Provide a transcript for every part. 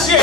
Je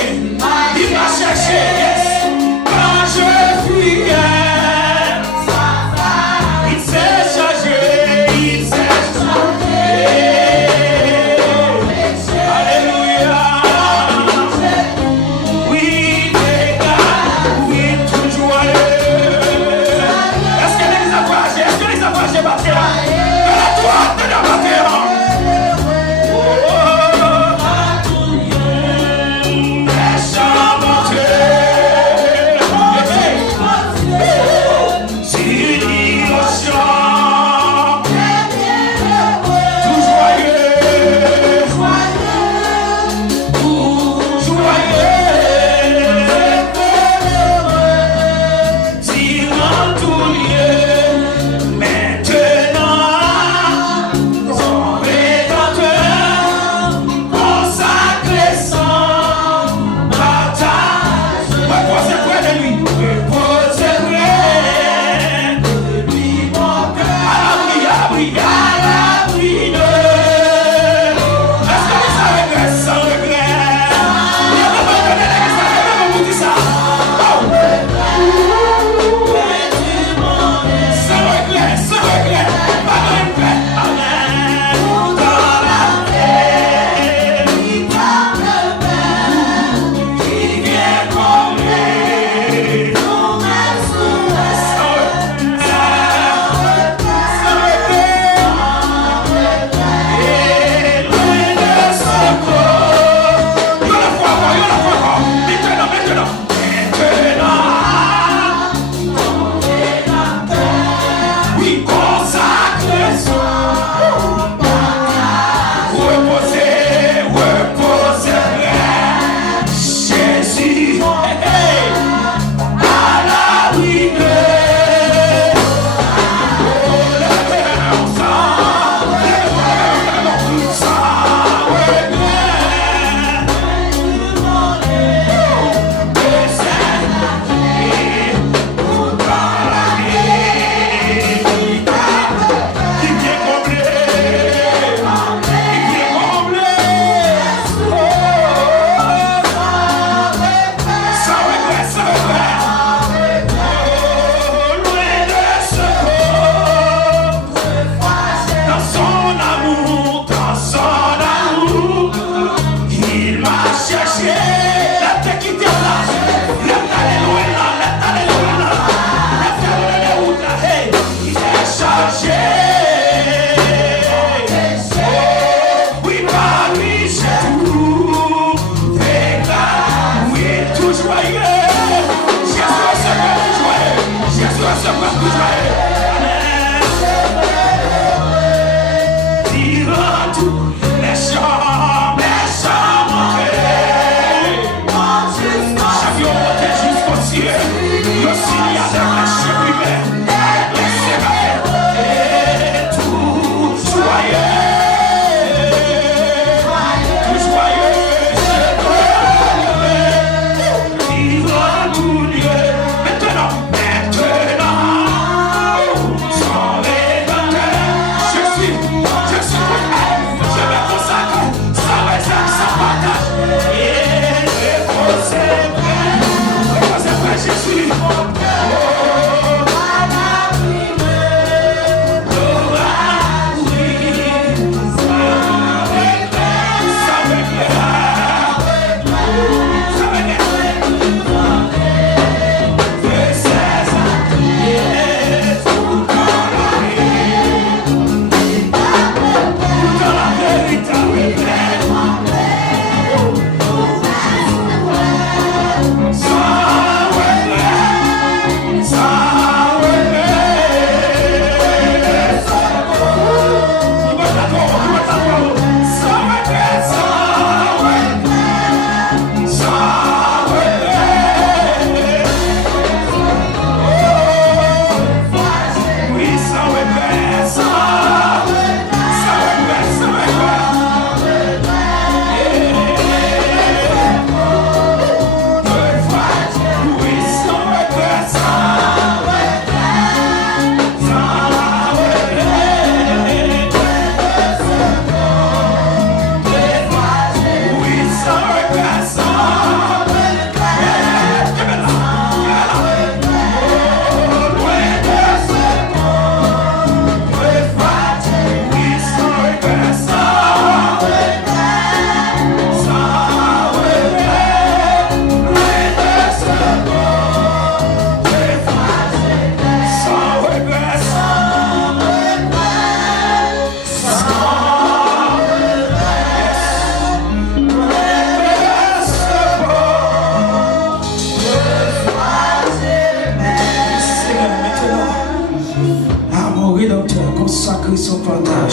suis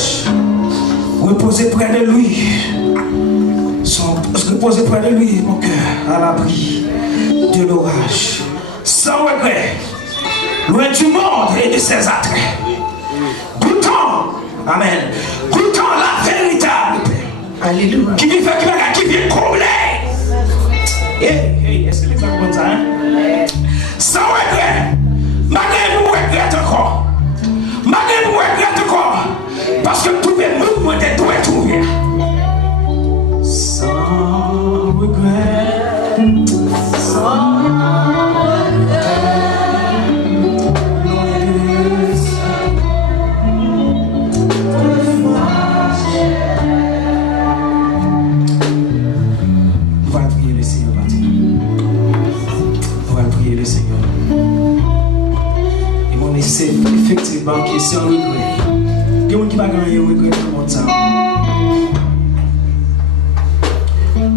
l'orage. Reposez près de lui. Reposez près de lui, mon cœur, à l'abri de l'orage. Sans regret, loin du monde et de ses attraits. Goûtons, amen, goûtons la véritable paix. Alléluia. Qui vient combler. Est-ce que les gens comprennent ça, hein? Sans regret, malgré nous regrette encore. Malgré nous regrette encore. Parce que tout le monde est doué tout bien. Sans regret, sans c'est effectivement question de regret. Il y a des gens qui ne vont pas gagner regret dans le temps.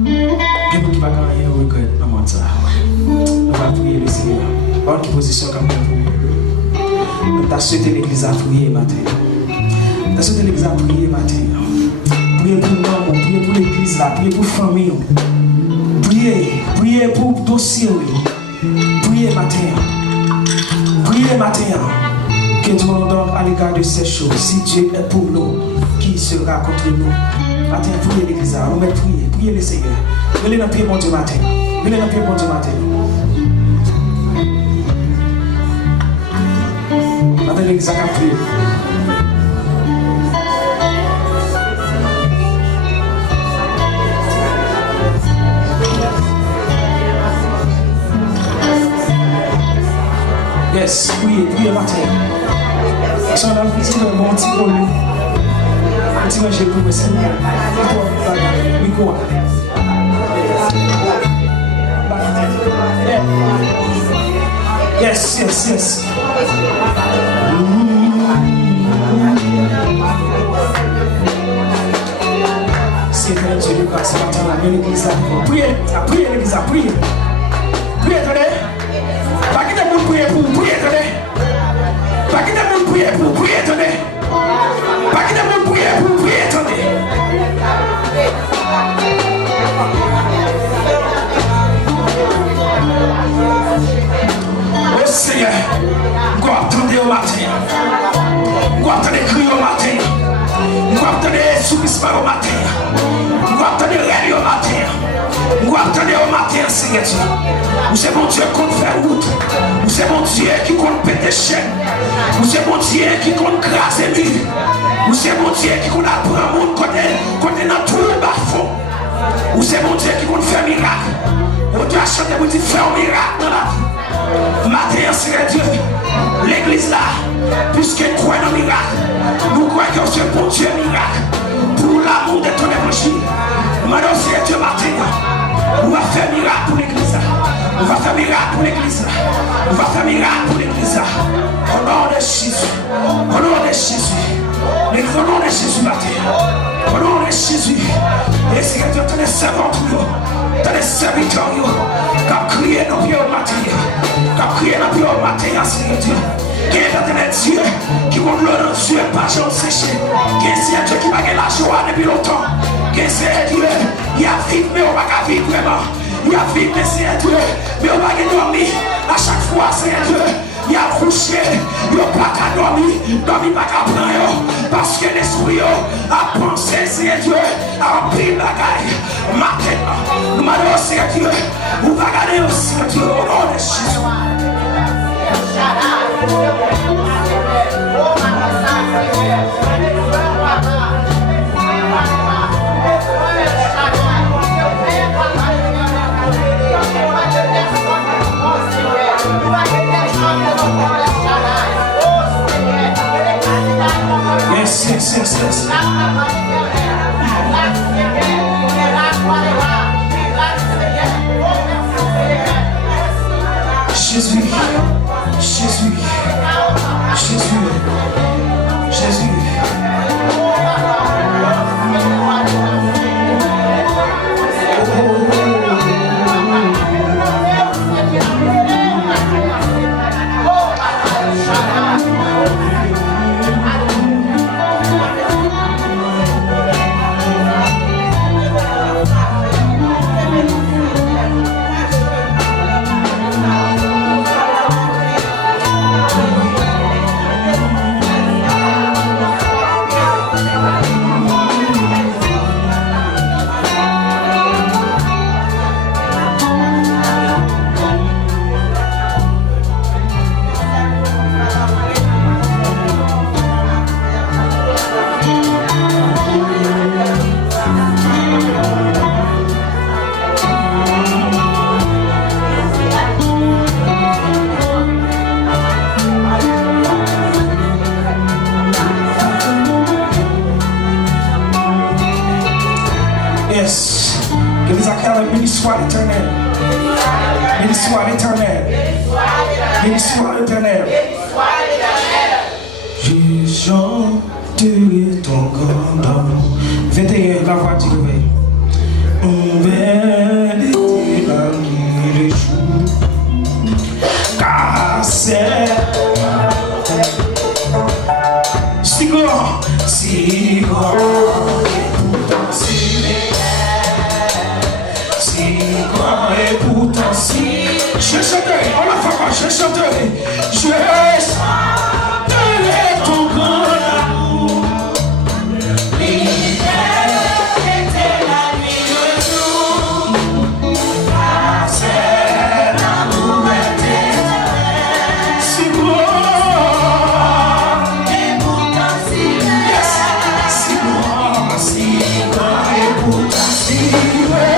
Il y a des gens qui ne vont pas gagner regret dans le temps. On va prier le Seigneur. Bonne position comme ça. On t'a souhaité l'église à prier matin. On t'a souhaité l'église à prier matin. Priez pour nous, priez pour l'église là, priez pour la famille. Priez pour le dossier. Priez matin. Priez matin. Que Dieu nous donne à l'égard de ces choses. Si Dieu est pour nous, qui sera contre nous? Matin, priez l'église. On va prier. Priez le Seigneur. Venez dans prier mon Dieu matin. Venez dans prier mon Dieu matin. Matin, l'église a prié. Yes, priez matin. Son homme petit mon petit pour lui. Petit manger pour me Seigneur. Micro. Yes. C'est que Dieu lui passe matin la l'église. Priez l'église, priez. Priez, attendez. Pas que de prier pour prier, attendez. Pas que de prier pour prier, attendez. Pas que de prier pour prier, attendez. Oh Seigneur, nous attendons au matin. Nous attendons crier au matin. Nous attendons soupissement au matin. Nous attendons rêver au matin. Nous attendons au matin, Seigneur Dieu. Nous c'est mon Dieu qu'on fait route. Nous c'est mon Dieu qui compte péter chaînes. Nous c'est mon Dieu qui compte craser lui. Nous c'est mon Dieu qui compte apprendre mon côté dans tout le bas fond. Nous c'est mon Dieu qui compte faire miracle. On doit chanter pour dire faire un miracle dans la vie. Matin, Seigneur Dieu, l'église là, puisque nous croyons dans le miracle, nous croyons que c'est bon Dieu miracle. Pour l'amour de ton évangile. Maintenant, Seigneur Dieu, matin, on va faire miracle pour l'église. On va faire miracle pour l'église. On va faire miracle pour l'église. Au nom de Jésus. Au nom de Jésus. Au nom de Jésus, matin. Au nom de Jésus. Et Seigneur Dieu, t'as des servants, t'as des serviteurs, qui ont crié dans le pied au matin. Qui ont crié dans le pied au matin, Seigneur Dieu. Qui est dans Dieu, qui compte l'eau dans Dieu, pas jamais séché. Qui est Dieu qui va gagner la joie depuis longtemps. Qui est Dieu, il y a vivre, mais on va pas vivre vraiment. Il y a vivre, mais c'est Dieu, mais on va pas dormir. À chaque fois, c'est Dieu. Il y a couché, il n'y a pas qu'à dormir, dormir pas qu'à prendre. Parce que l'esprit a pensé, c'est Dieu, à remplir la bagaille. Maintenant, nous m'avons c'est Dieu, vous va garder aussi Dieu au nom de Jésus. Yes. Jésus. Église acclame, béni soit l'Éternel. Béni soit l'Éternel. Béni soit l'Éternel. Je chanterai ton grand amour. 21, la voix du réveil. Béni la nuit, le jour. Car c'est si grand, si grand. Et pourtant si je chanterai, on la fera, je chanterai ton grand amour. L'hiver était la nuit le jour, car cet amour était si grand et pourtant si vrai, si grand et pourtant si vrai.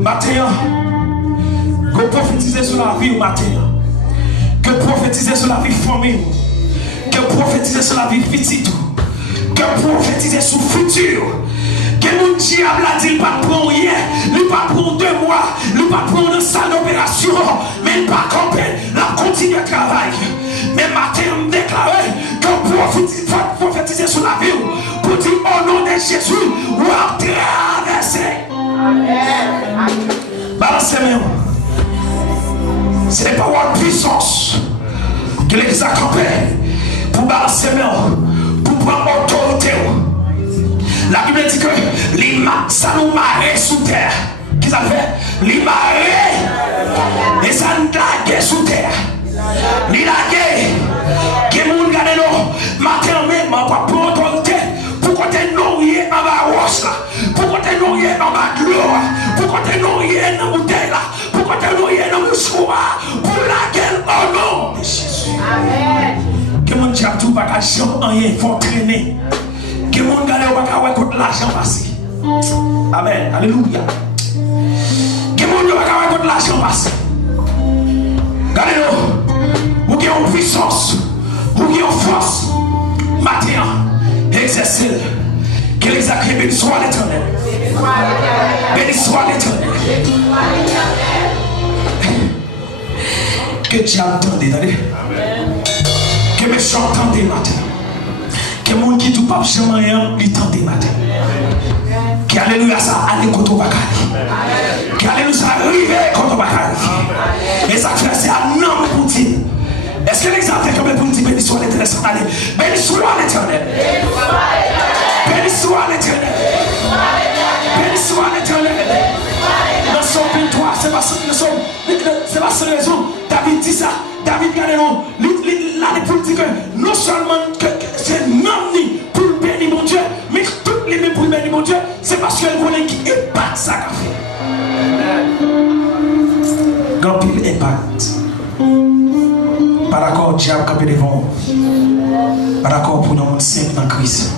Matin, que prophétiser sur la vie matin, que prophétiser sur la vie famille, que prophétiser sur la vie petite, que prophétiser sur le futur. Que mon diable a dit, il ne va pas prendre hier, il ne va pas prendre 2 mois, il ne va pas prendre une salle d'opération, mais il ne va pas camper, la continuer à travailler. Mais matin, on déclare que prophétiser sur la vie, pour dire au nom de Jésus, on va traverser. Balancez-moi. C'est pas une puissance que l'église a campé pour balancer pour prendre autorité. La Bible dit que ça nous marre sous terre. Qu'est-ce que ça fait? Les marées et ça nous lague sous terre. Les lague qui nous regardent nous matin même pour prendre autorité. Pour qu'on te nourrir en bas roche là, pour qu'on te nourrir en bas de l'eau, pour qu'on te nourrir dans la bouteille là, pour qu'on te nourrir dans le mouchoir, pour laquelle au nom de Jésus. Amen. Que mon diable tout va cacher rien, il faut traîner. Que mon gars va cacher contre l'argent passé. Amen. Alléluia. Que mon diable va cacher contre l'argent passé. Regardez-nous, vous qui avez une puissance, vous qui avez une force, matin. Exercer. Que les actes bénis soient l'éternel. Bénis soit l'éternel. Que Dieu entende, que mes chants entendent matin. Que mon qui tout pape jamais il tente matin. Que alléluia ça allait contre le bacali. Que alléluia ça arrive contre le bacali. Et ça fait c'est un homme pour dire. Est-ce que l'exemple est comme pour dire béni soit l'éternel? Béni soit l'éternel. Béni soit l'éternel. Béni soit l'éternel. Dans son 23, c'est pas seule raison. David dit ça. David regardez-nous. Là, pour dire que non seulement que c'est non ni pour bénir mon relevons. Pas d'accord pour nous simple dans Christ.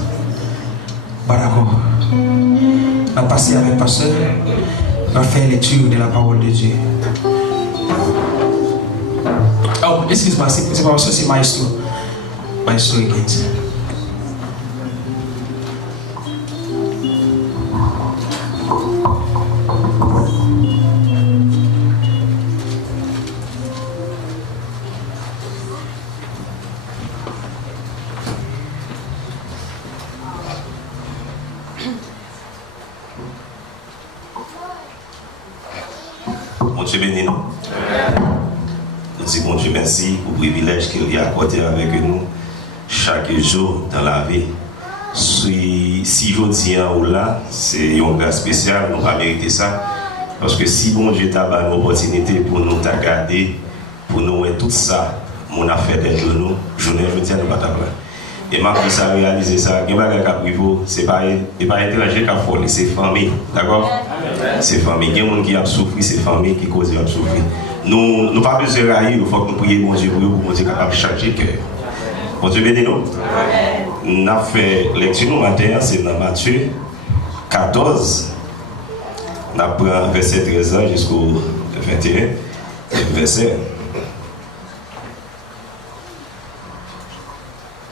Pas d'accord. On va passer avec pasteur. On va faire lecture de la parole de Dieu. Oh, excuse-moi, c'est pas ça, c'est Maestro. Maestro Higgins. Bon Dieu béni nous. Nous disons bon Dieu merci pour le privilège qu'il a accordé avec nous chaque jour dans la vie. Si je dis en haut là, c'est une grâce spéciale, nous ne pas mériter ça. Parce que si bon Dieu t'a donné une opportunité pour nous garder, pour nous voir tout ça, mon affaire d'être nous, je ne tiens pas ta place. Et ma fille a réalisé ça, ce n'est pas étranger qui a folie, c'est famille. D'accord? C'est famille. Il y a des gens qui ont souffert, c'est famille qui cause de souffrir. Nous n'avons pas besoin de railler, il faut que nous prions bon Dieu pour bon Dieu capable de changer le cœur. Bon Dieu béni nous. Nous avons fait lecture nous matin, c'est dans Matthieu 14. Nous avons pris verset 13 jusqu'au 21. Verset.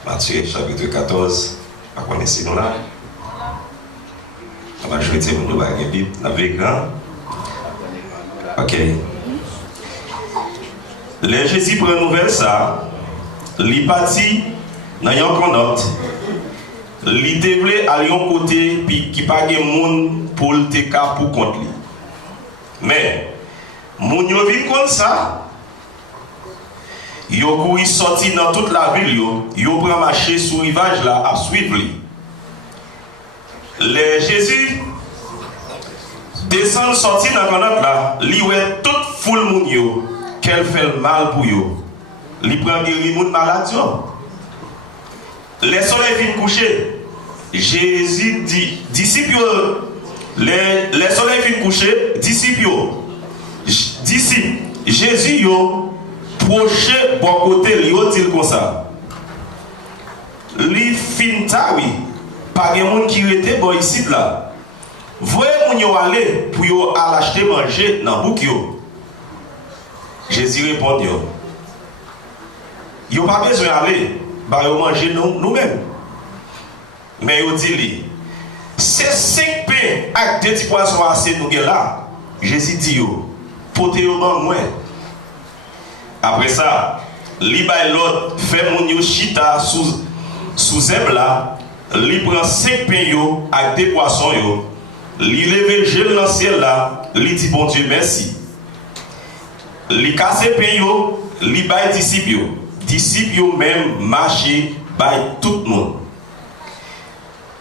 Matthieu chapitre 14. Vous connaissez nous là. On va jouer mon nouveau Bible avec grand. Ok. Les Jésus prend nouvelle ça. Il parti dans une connote. Il devait aller à un côté puis qui pas de monde pour le TK pour contre lui. Mais mon yo vit comme ça. Yo couru sorti dans toute la ville yo prend marcher sur le rivage là à suivre lui. Les Jésus descend sorti dans la connote là, li ouais toute foule moun yo qu'elle fait mal pour yo. Li prend guéri moun malade yo. Les soleils viennent coucher. Jésus dit disciples les soleils viennent coucher, disciples Jésus yo proche bon côté li yo dit comme ça. Li fin ta oui. Pas de monde qui était bon ici là. Voyez mon yo aller pour yo aller acheter manger dans bouc yo. Jésus répond yo. Yo pas besoin aller, bah yo manger nous-mêmes. Mais yo dit li, c'est 5 pains avec 2 petits poissons assez nous là. Jésus dit yo, portez yo ban moins. Après ça, li bay l'autre fait mon yo chita sous zèbre là. Li prend 5 pains yo avec 2 poissons yo. Li leve gel dans le ciel là. Li dit bon Dieu merci. Li casse pain yo. Li bay disciples yo. Disciples yo même marché bay tout le monde.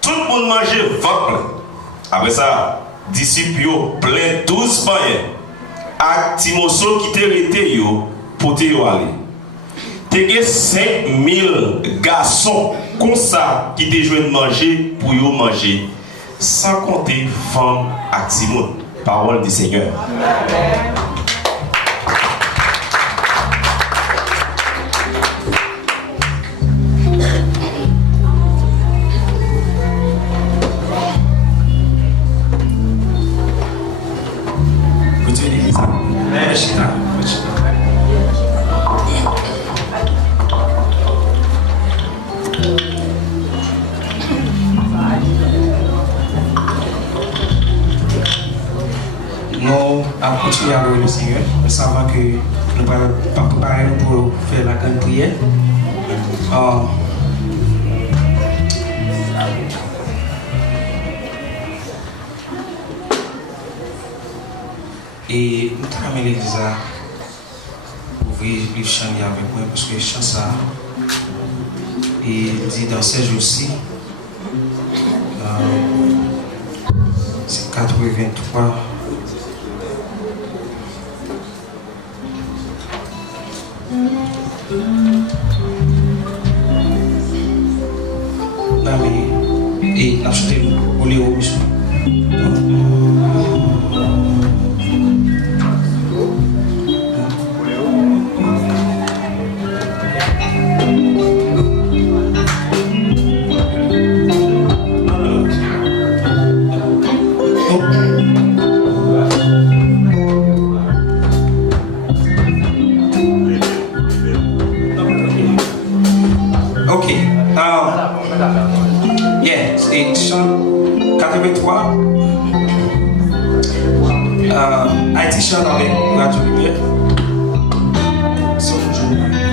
Tout le monde mange ventre. Après ça, disciples yo plein 12 pains. Avec Timoso qui te rete yo pour te yo aller. Te 5000 garçons comme ça qui te jouent manger pour yo manger, sans compter femmes et Simon. Parole du Seigneur. Amen. Nous allons continuer à louer le Seigneur, nous savons que nous allons pas préparer pour faire la grande prière. Et nous allons l'église à ouvrir le chant avec moi parce que le chant ça il dit dans ces jours-ci c'est 4:23. Et acheter au Léo Michel. Yeah, c'est chant 83. Haïti chante avec Radio Lumière. Son journal.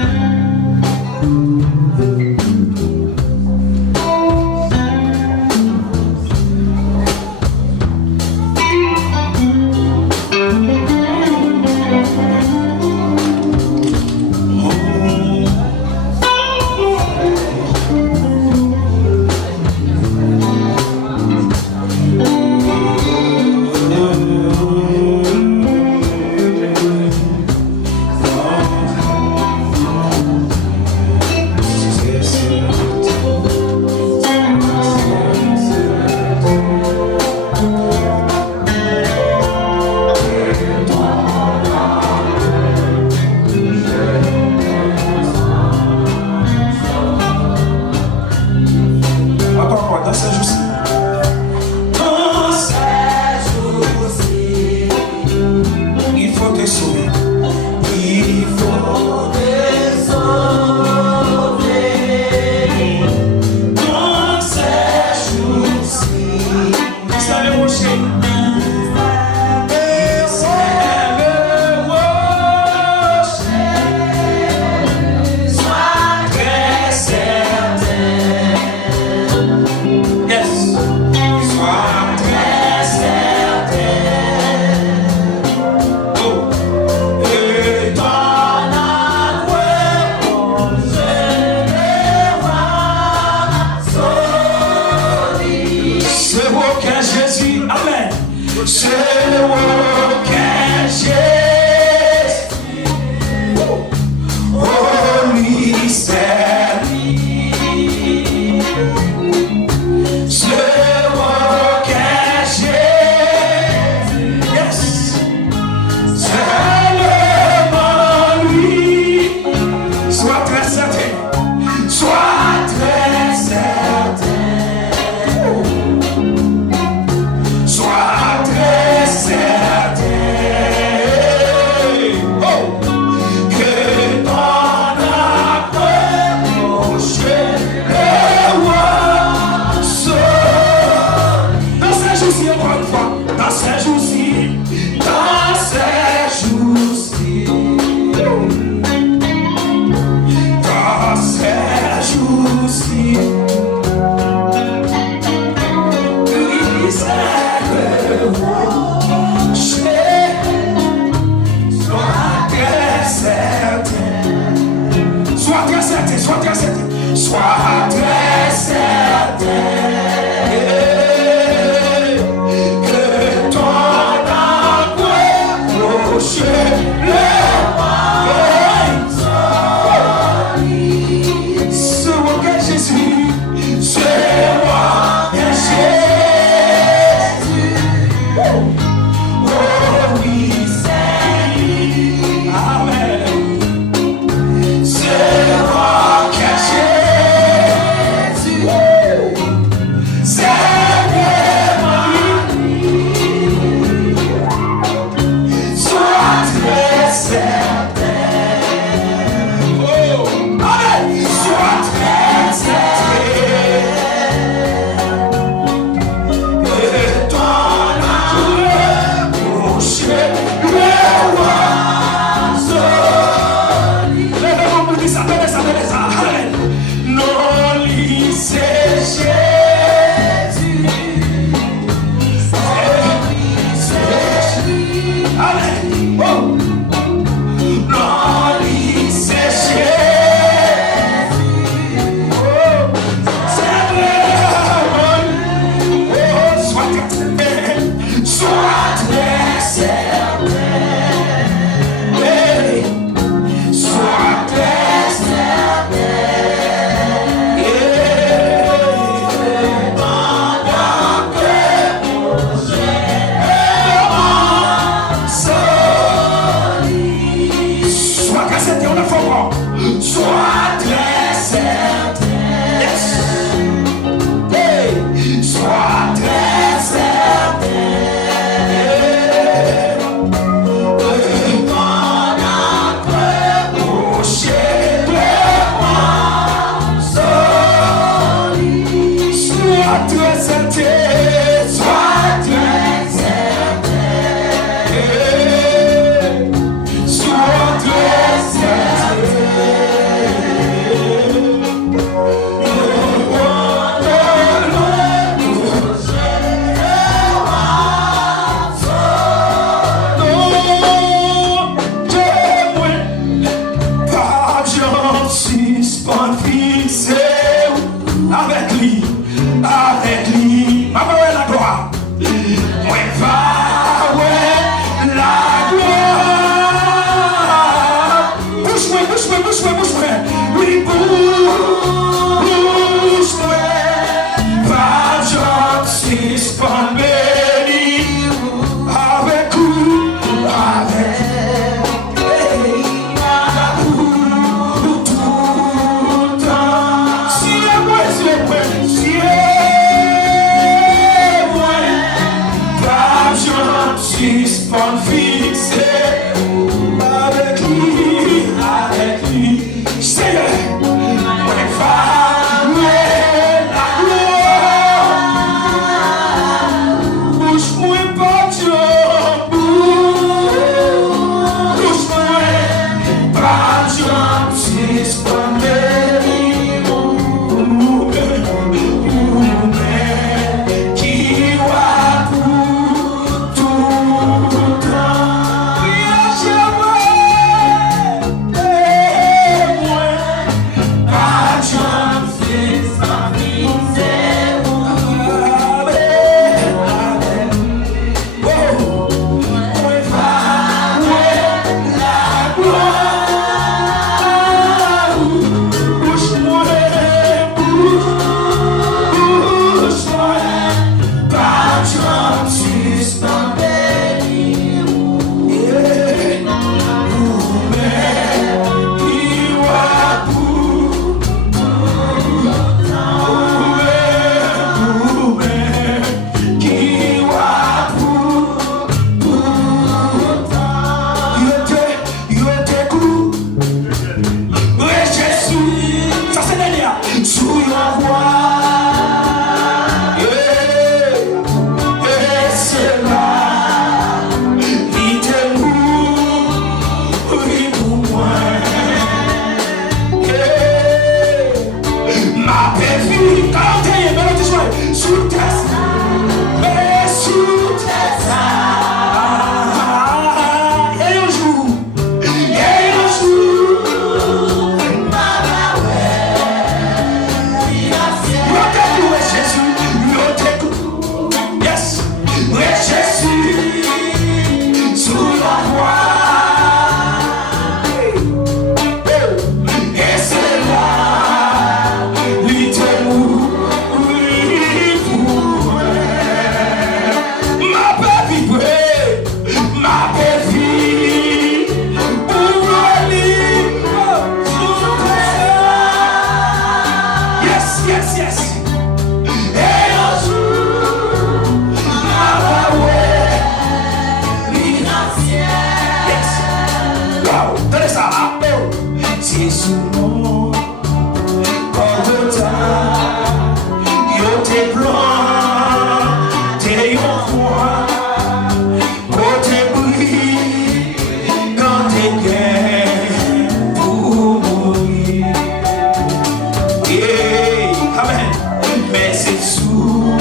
sous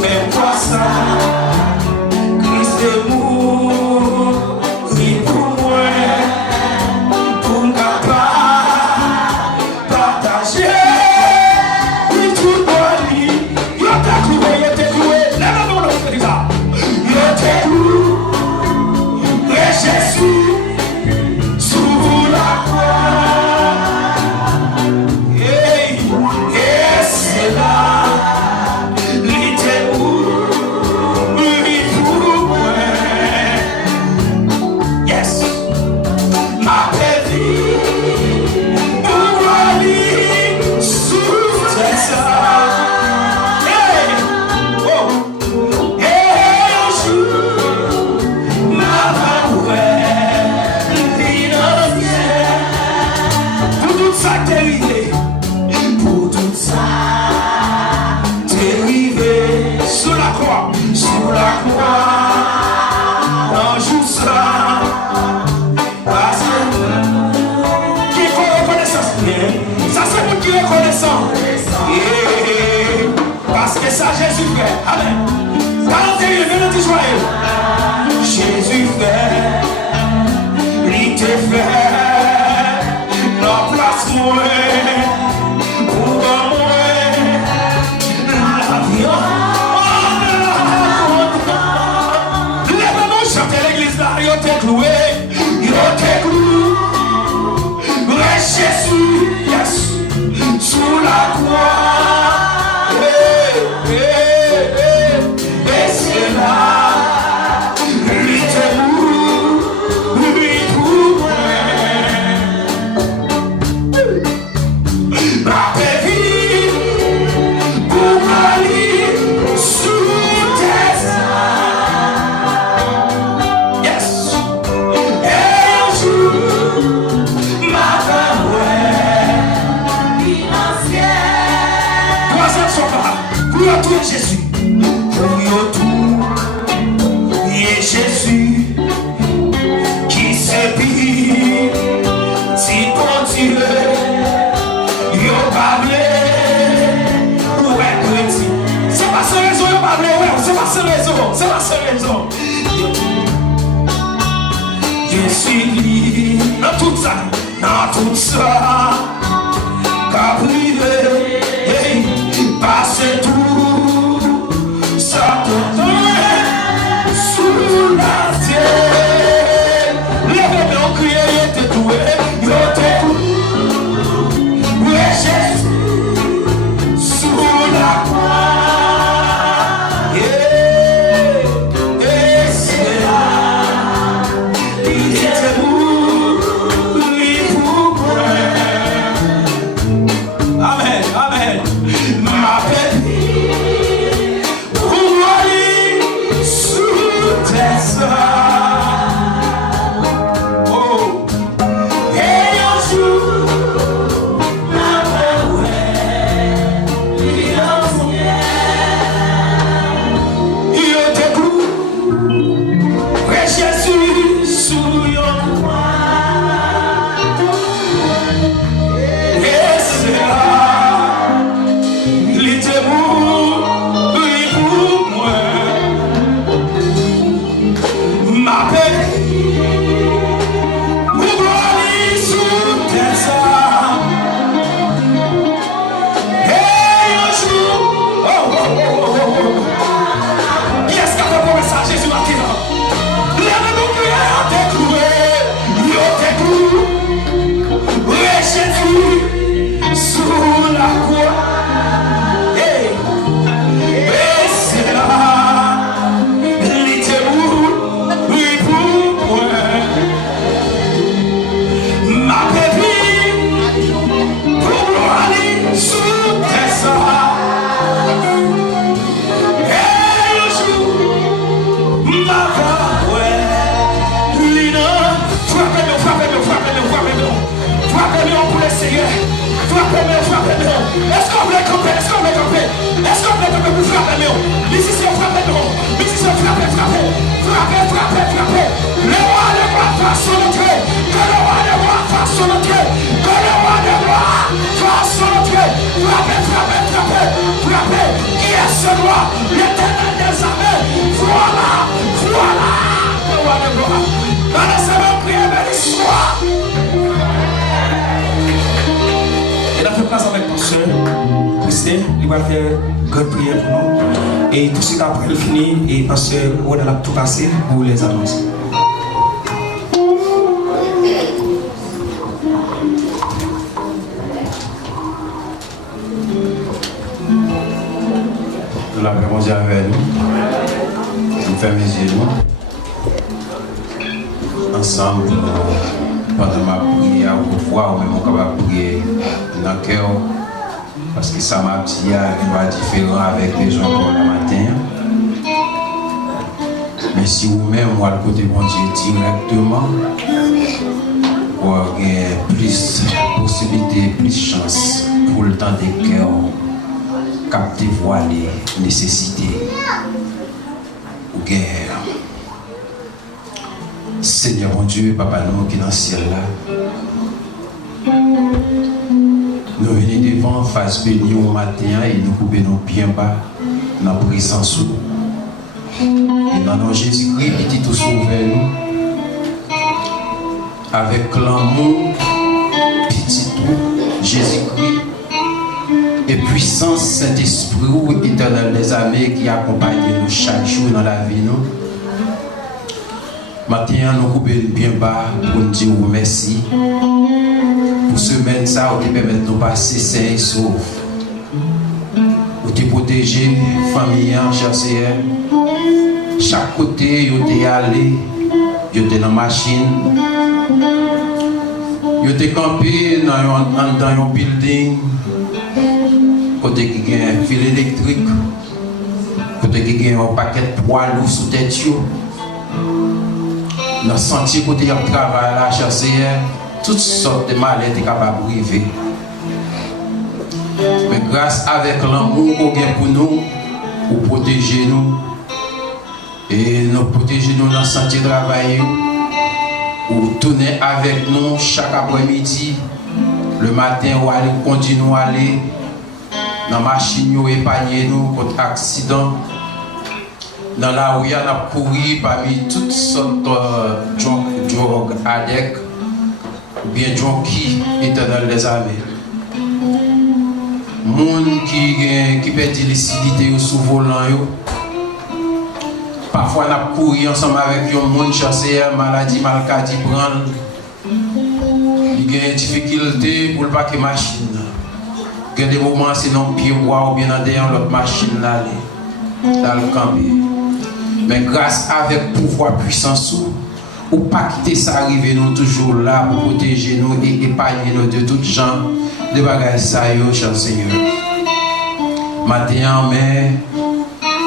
mais quoi ça Christ est mourir pour moi pour me partager tout dans lui yo t'es cloué lève mon nom fait ça yo t'es cloué Jésus sous la croix et c'est là l'idée où pour moi yes ma vie pour aller sous ça hey oh hey un jour ma pour tout ça t'es arrivé pour tout ça t'es arrivé sur la croix un jour ça parce que qui faut reconnaissance ça c'est nous qui reconnaissons parce que ça Jésus fait amen 41 minutes joyeux Jésus fait il te fait la place moi pour moi la vie lève-nous chanter l'église là yo t'es cloué Jésus yes sous la croix et c'est là lui te lui pour moi ma vie pour aller sous tes yes et un jour ma femme troisième soir pour retrouver Jésus pour retrouver Jésus qui s'est pris si bon Dieu yo parlé pour être chrétien c'est pas sa raison yo parlé ouais c'est pas sa raison je suis libre dans tout ça qu'a privé passe tout ça te sous la terre lève-moi on crie yo t'es doué yo t'es ouais Jésus sous la croix et c'est là il était mourir pour moi amen amen ma paix pour aller sous tes oh et un jour ma paix il te clou et Jésus sous yon et c'est là il te mourir pour moi ma paix pour aller sous tes et un jour qui est-ce qui a fait pour ça Jésus maintenant lève-nous crier yo t'es cloué Jésus sous la croix et c'est là il était mourir pour moi ma bébé pour aller sous tes et un jour ma femme Lina frappez-nous pour l'essayer frappez-nous est-ce qu'on veut camper pour frapper-nous musicien frappez-nous frappez le roi fasse son entrée que le roi fasse son entrée frappez recevoir l'Éternel des armées. Voilà, voilà le roi de gloire. Laissez-moi prier, béni soit. Il a fait place avec ton soeur, Christine, il va faire une grande prière pour nous. Et tout ce qu'après il finit, et parce qu'on a tout passé pour les annonces. La paix mondiale avec nous. Nous faisons mes yeux ensemble pendant ma prière pour voir ou même capable de prier dans le cœur. Parce que ça m'a dit qu'il va différent avec les gens pour le matin. Mais si vous-même, moi, le côté bon Dieu directement, vous avez plus de possibilités, plus de chance pour le temps des cœurs. Capter voir les nécessités ou guerre. Seigneur mon Dieu, Papa nous qui est dans le ciel là, nous venons devant face bénie au matin et nous coupons nos bien bas dans la présence. Et dans nos Jésus-Christ, petit tout sauvé nous, avec l'amour, petit tout, Jésus-Christ. Et puissance Saint-Esprit, éternel des armées qui accompagne nous chaque jour dans la vie. Nous. Maintenant, nous coupons bien bas pour nous dire merci. Pour ce semaine, ça, vous permet de nous passer sains et saufs. Vous te protéger, famille, cher Seigneur. Chaque côté, vous êtes allé, vous êtes dans la machine. Vous êtes campé dans un building. Côté qui a un fil électrique, côté qui a un paquet de poids lourd sous tête, dans le sentier côté de travail là, cher Seigneur, toutes sortes de maladies sont capables de arriver. Mais grâce avec l'amour qu'on a pour nous, pour protéger nous, et nous protéger nous dans le sentier de travail, pour tourner avec nous chaque après-midi, le matin, où aller continuer à aller. Dans la machine, nous épargnons nous contre accident. Dans la rue, on a couru parmi toutes sortes de drogues addicts ou bien junkies éternels des armées. Monde qui perd de lucidité sous volant. Parfois, on a couru ensemble avec un monde chassé, maladie, malcadie, branle. Il y a des difficultés pour le paquet machine. Il y a des moments c'est non pied bois ou bien derrière l'autre machine là dans le camp. Mais grâce avec pouvoir puissance ou pas quitter ça arriver nous toujours là pour protéger nous et épargner nous de toutes gens de bagages ça yo cher Seigneur. Maintenant mais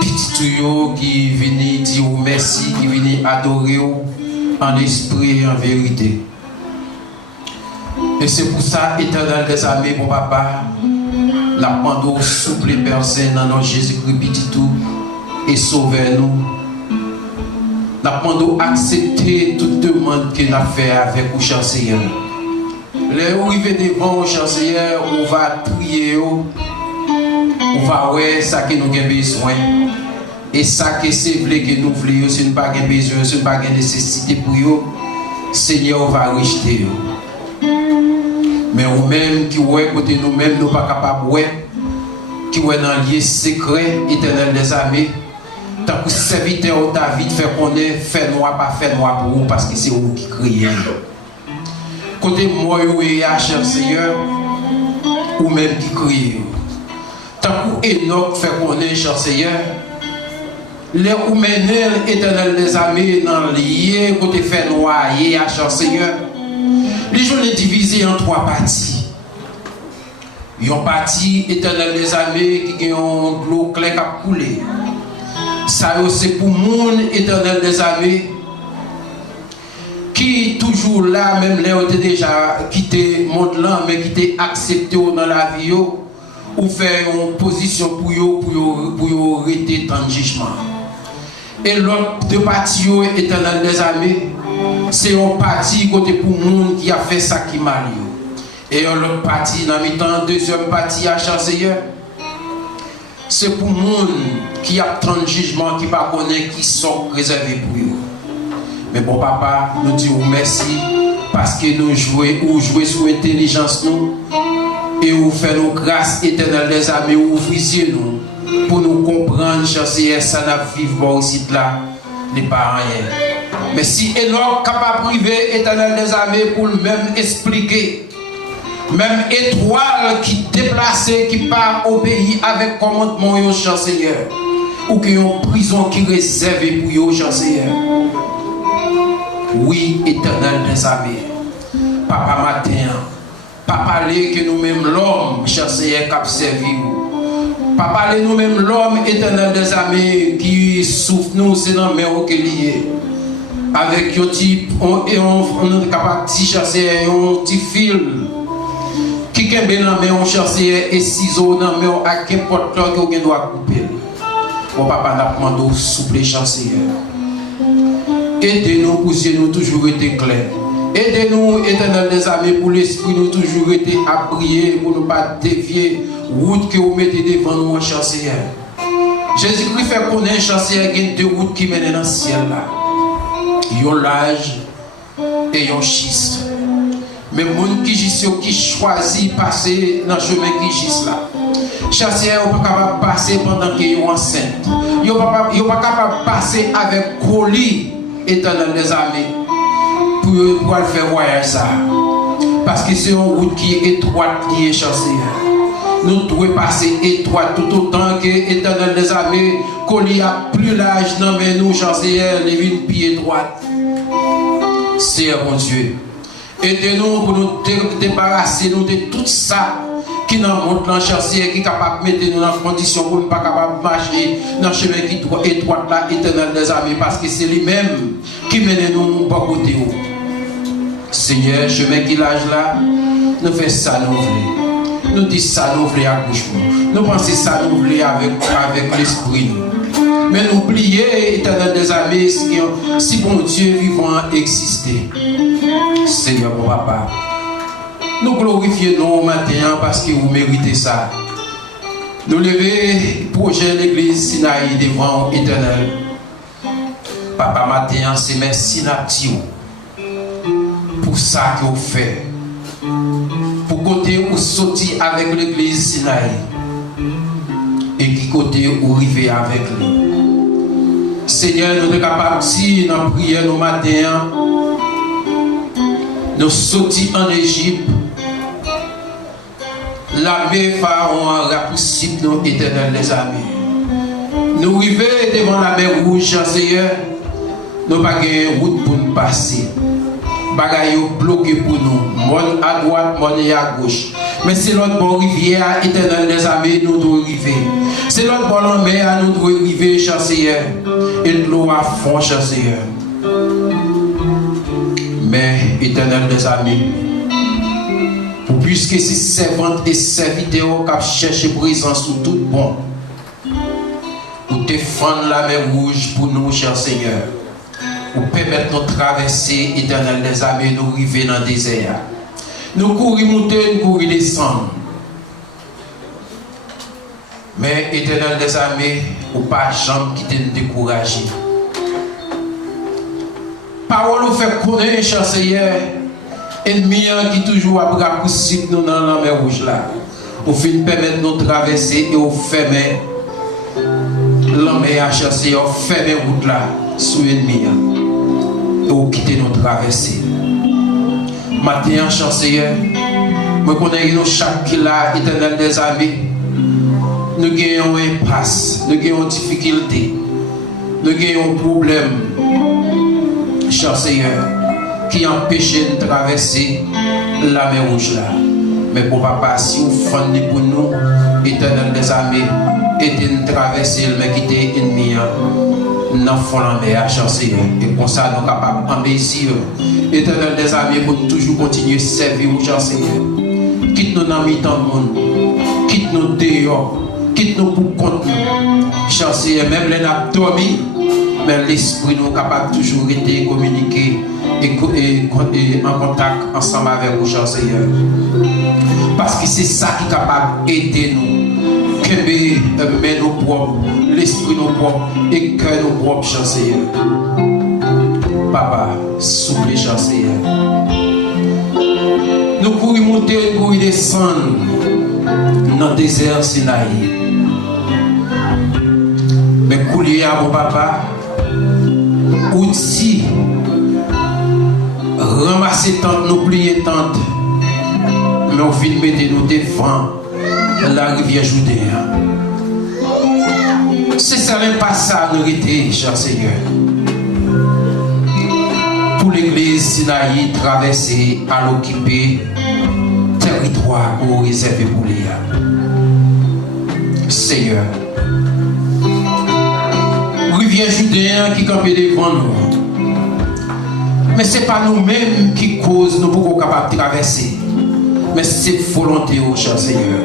petit tuyau qui vient dire merci, qui vient adorer en esprit et en vérité. Et c'est pour ça, éternel des armées, mon papa, la pando souple et personne dans notre Jésus-Christ petit tout et sauver-nous. La pando accepter toute demande qu'il a fait avec vous, cher Seigneur. Les arrivés devant, cher Seigneur, on va prier, on va voir ça que nous avons besoin. Et ça que c'est vrai que nous voulons, si nous n'avons pas besoin, si nous n'avons pas nécessité pour eux, Seigneur va rejeter. Mais nous-mêmes qui ouais côté nous-mêmes nous pas capables ouais qui ouais dans lieu secret éternel des armées tant que serviteur David fait connaître fait noir pas fait noir pour vous parce que c'est vous qui criez côté moi et cher Seigneur ou même qui criez tant que Enoch fait connaître cher Seigneur les ou mener éternel des armées dans lieu côté fait noir et cher Seigneur. Les gens sont divisés en trois parties. Il y a une partie éternelle des armées qui ont un l'eau claire qui a coulé. Ça c'est pour le monde éternel des armées qui toujours là, même là, ont déjà quitté le monde là, mais qui étaient acceptés dans la vie, ou faire une position pour arrêter dans le jugement. Et l'autre deux parties éternelles des armées, c'est un parti côté pour le monde qui a fait ça qui mal. Et l'autre partie, dans le temps, deuxième partie à Seigneur, c'est pour monde qui a tant de jugement qui pas connaît qui sont réservés pour eux. Mais bon papa, nous disons merci parce que nous jouons sur l'intelligence nous et vous faites nos grâces éternelles des amis, vous ouvrez nous pour nous comprendre, chasser ça n'a vivre ici là, n'est pas rien. Mais si Enoch capable de priver éternel des amis pour même expliquer, même étoile qui déplacée, qui part au pays avec commandement au Seigneur, ou qui ont prison qui réservée pour eux, Seigneur. Oui, éternel des amis, papa matin, papa parler que nous-mêmes l'homme, Seigneur, qui a servi. Pas parler nous-mêmes l'homme éternel des amis qui souffre nous, c'est dans mes qui lié. Avec un type, on est capable de chasser un petit fil qui est bien dans mes chasser et ciseaux dans mes à qu'importe qui doit couper. Mon papa n'a pas demandé souple chasser. Aidez-nous pour que nous toujours été clairs. Aidez-nous, éternel des amis, pour l'esprit nous toujours été à prier pour ne pas dévier route que vous mettez devant nous, chancelier. Jésus-Christ fait connaître, chancelier, qu'il y a deux routes qui mènent dans le ciel là. Yon l'âge et yon schiste. Mais les gens qui choisissent passer dans le chemin qui gisse là. Chancelier, vous pas capable de passer pendant qu'ils sont enceintes. Vous pas capable de passer avec colis, éternel des amis. Pour le faire voyage ça. Parce que c'est une route qui est étroite, qui est chancée. Nous devons passer étroite tout autant que éternel des amis, qu'on y a plus large dans mais nous chancée, les vignes pieds étroites. C'est bon Dieu. Aidez-nous pour nous débarrasser nous de tout ça qui nous montre dans chancée, qui est capable de mettre nous dans condition pour ne pas capable de marcher dans le chemin qui est étroit là, éternel des amis, parce que c'est lui-même qui mène nous par côté. Seigneur, chemin qui l'âge là, nous faisons ça nous voulons. Nous disons ça nous voulons à bouche. Nous pensons ça nous voulons avec l'esprit. Mais nous oublions, éternel des amis, si bon Dieu vivant existait. Seigneur, mon papa, nous glorifions nous maintenant parce que vous méritez ça. Nous levons projet l'église Sinaï devant éternel. Papa, maintenant, c'est merci Natio. Pour ça que vous faites. Pour côté où sortir avec l'église Sinaï. Et qui côté où arriver avec lui. Seigneur, nous sommes capables de dire dans la prière nos matins. Nous sortir en Égypte. L'armée Pharaon a possible nos éternels les amis. Nous arrivons devant la mer rouge, Seigneur. Nous n'avons pas de route pour nous passer. Bagaille bloqué pour nous, monde à droite, monde à gauche. Mais c'est l'autre bon rivière, éternel des amis, nous devons arriver. C'est l'autre bon mer, nous devons arriver, chancelier. Et de l'eau à fond, chancelier. Mais, éternel des amis, puisque ces servantes et serviteurs qui cherchent présence sous tout bon, pour défendre la mer rouge pour nous, cher Seigneur. Pour permettre notre traversée éternelle des amis, nous arriver dans le désert. Nous courir monter, nous courir descendre. Mais éternel des amis, ou pas jamais quitter nous décourager. Parole nous fait connaître, cher Seigneur, ennemi qui toujours a bras possible nous dans la mer rouge là. Au fin permettre nous traverser et au fermer la mer à chasser, au fermer route là sous l'ennemi. Pour quitter nos traversées. Matin, chancelier, je connais nous chaque qui là, éternel des amis. Nous gagnons un impasse, nous gagnons une difficulté, nous gagnons un problème, chancelier, qui empêche de traverser la mer rouge là. Mais pour papa, si vous faites pour nous, éternel des amis, aidez nous traverser, mais quitter l'ennemi. Nous faisons la mer chancelier. Et pour ça, nous sommes capables en mesure, éternel des amis, pour toujours continuer à servir au chancelier. Quitte nous dans le temps monde, quitte nous dehors, quitte nous pour compte nous. Chancelier, même les n'a dormi, mais l'esprit nous est capable de toujours être communiqué et en contact ensemble avec le chancelier. Parce que c'est ça qui est capable d'aider nous. mais nos propres, l'esprit nos propres et cœur nos propres, cher Seigneur. Papa, souple, cher Seigneur. Nous pourrions monter, nous pourrions descendre dans le désert Sinaï. Mais couler à mon papa, outils, ramasser tente, nous plier tente, mais on finit de mettre nous devant la rivière Judéa. C'est ça même pas ça nous était, cher Seigneur. Pour l'église Sinaï traverser à l'occuper territoire pour réserver pour les Seigneur. Rivière Judéen qui campait devant nous. Mais ce n'est pas nous-mêmes qui causent nous pour capables de traverser. Mais c'est volonté au cher Seigneur.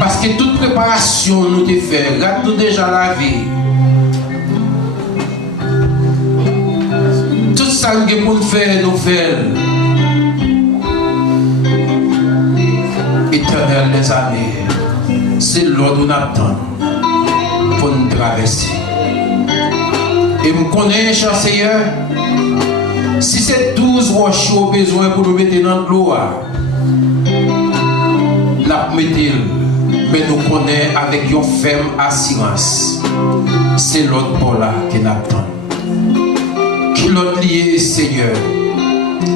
Parce que toute préparation nous te fait, regarde-nous déjà la vie. Tout ça que nous faire, nous faire. Éternel des amis, c'est l'ordre nous attend pour nous traverser. Et nous connaissons, cher Seigneur, si c'est 12 roches au besoin pour nous mettre dans l'eau, mais nous connaissons avec une ferme assurance. C'est l'autre pour là qui nous attend. Qui l'autre lié, Seigneur?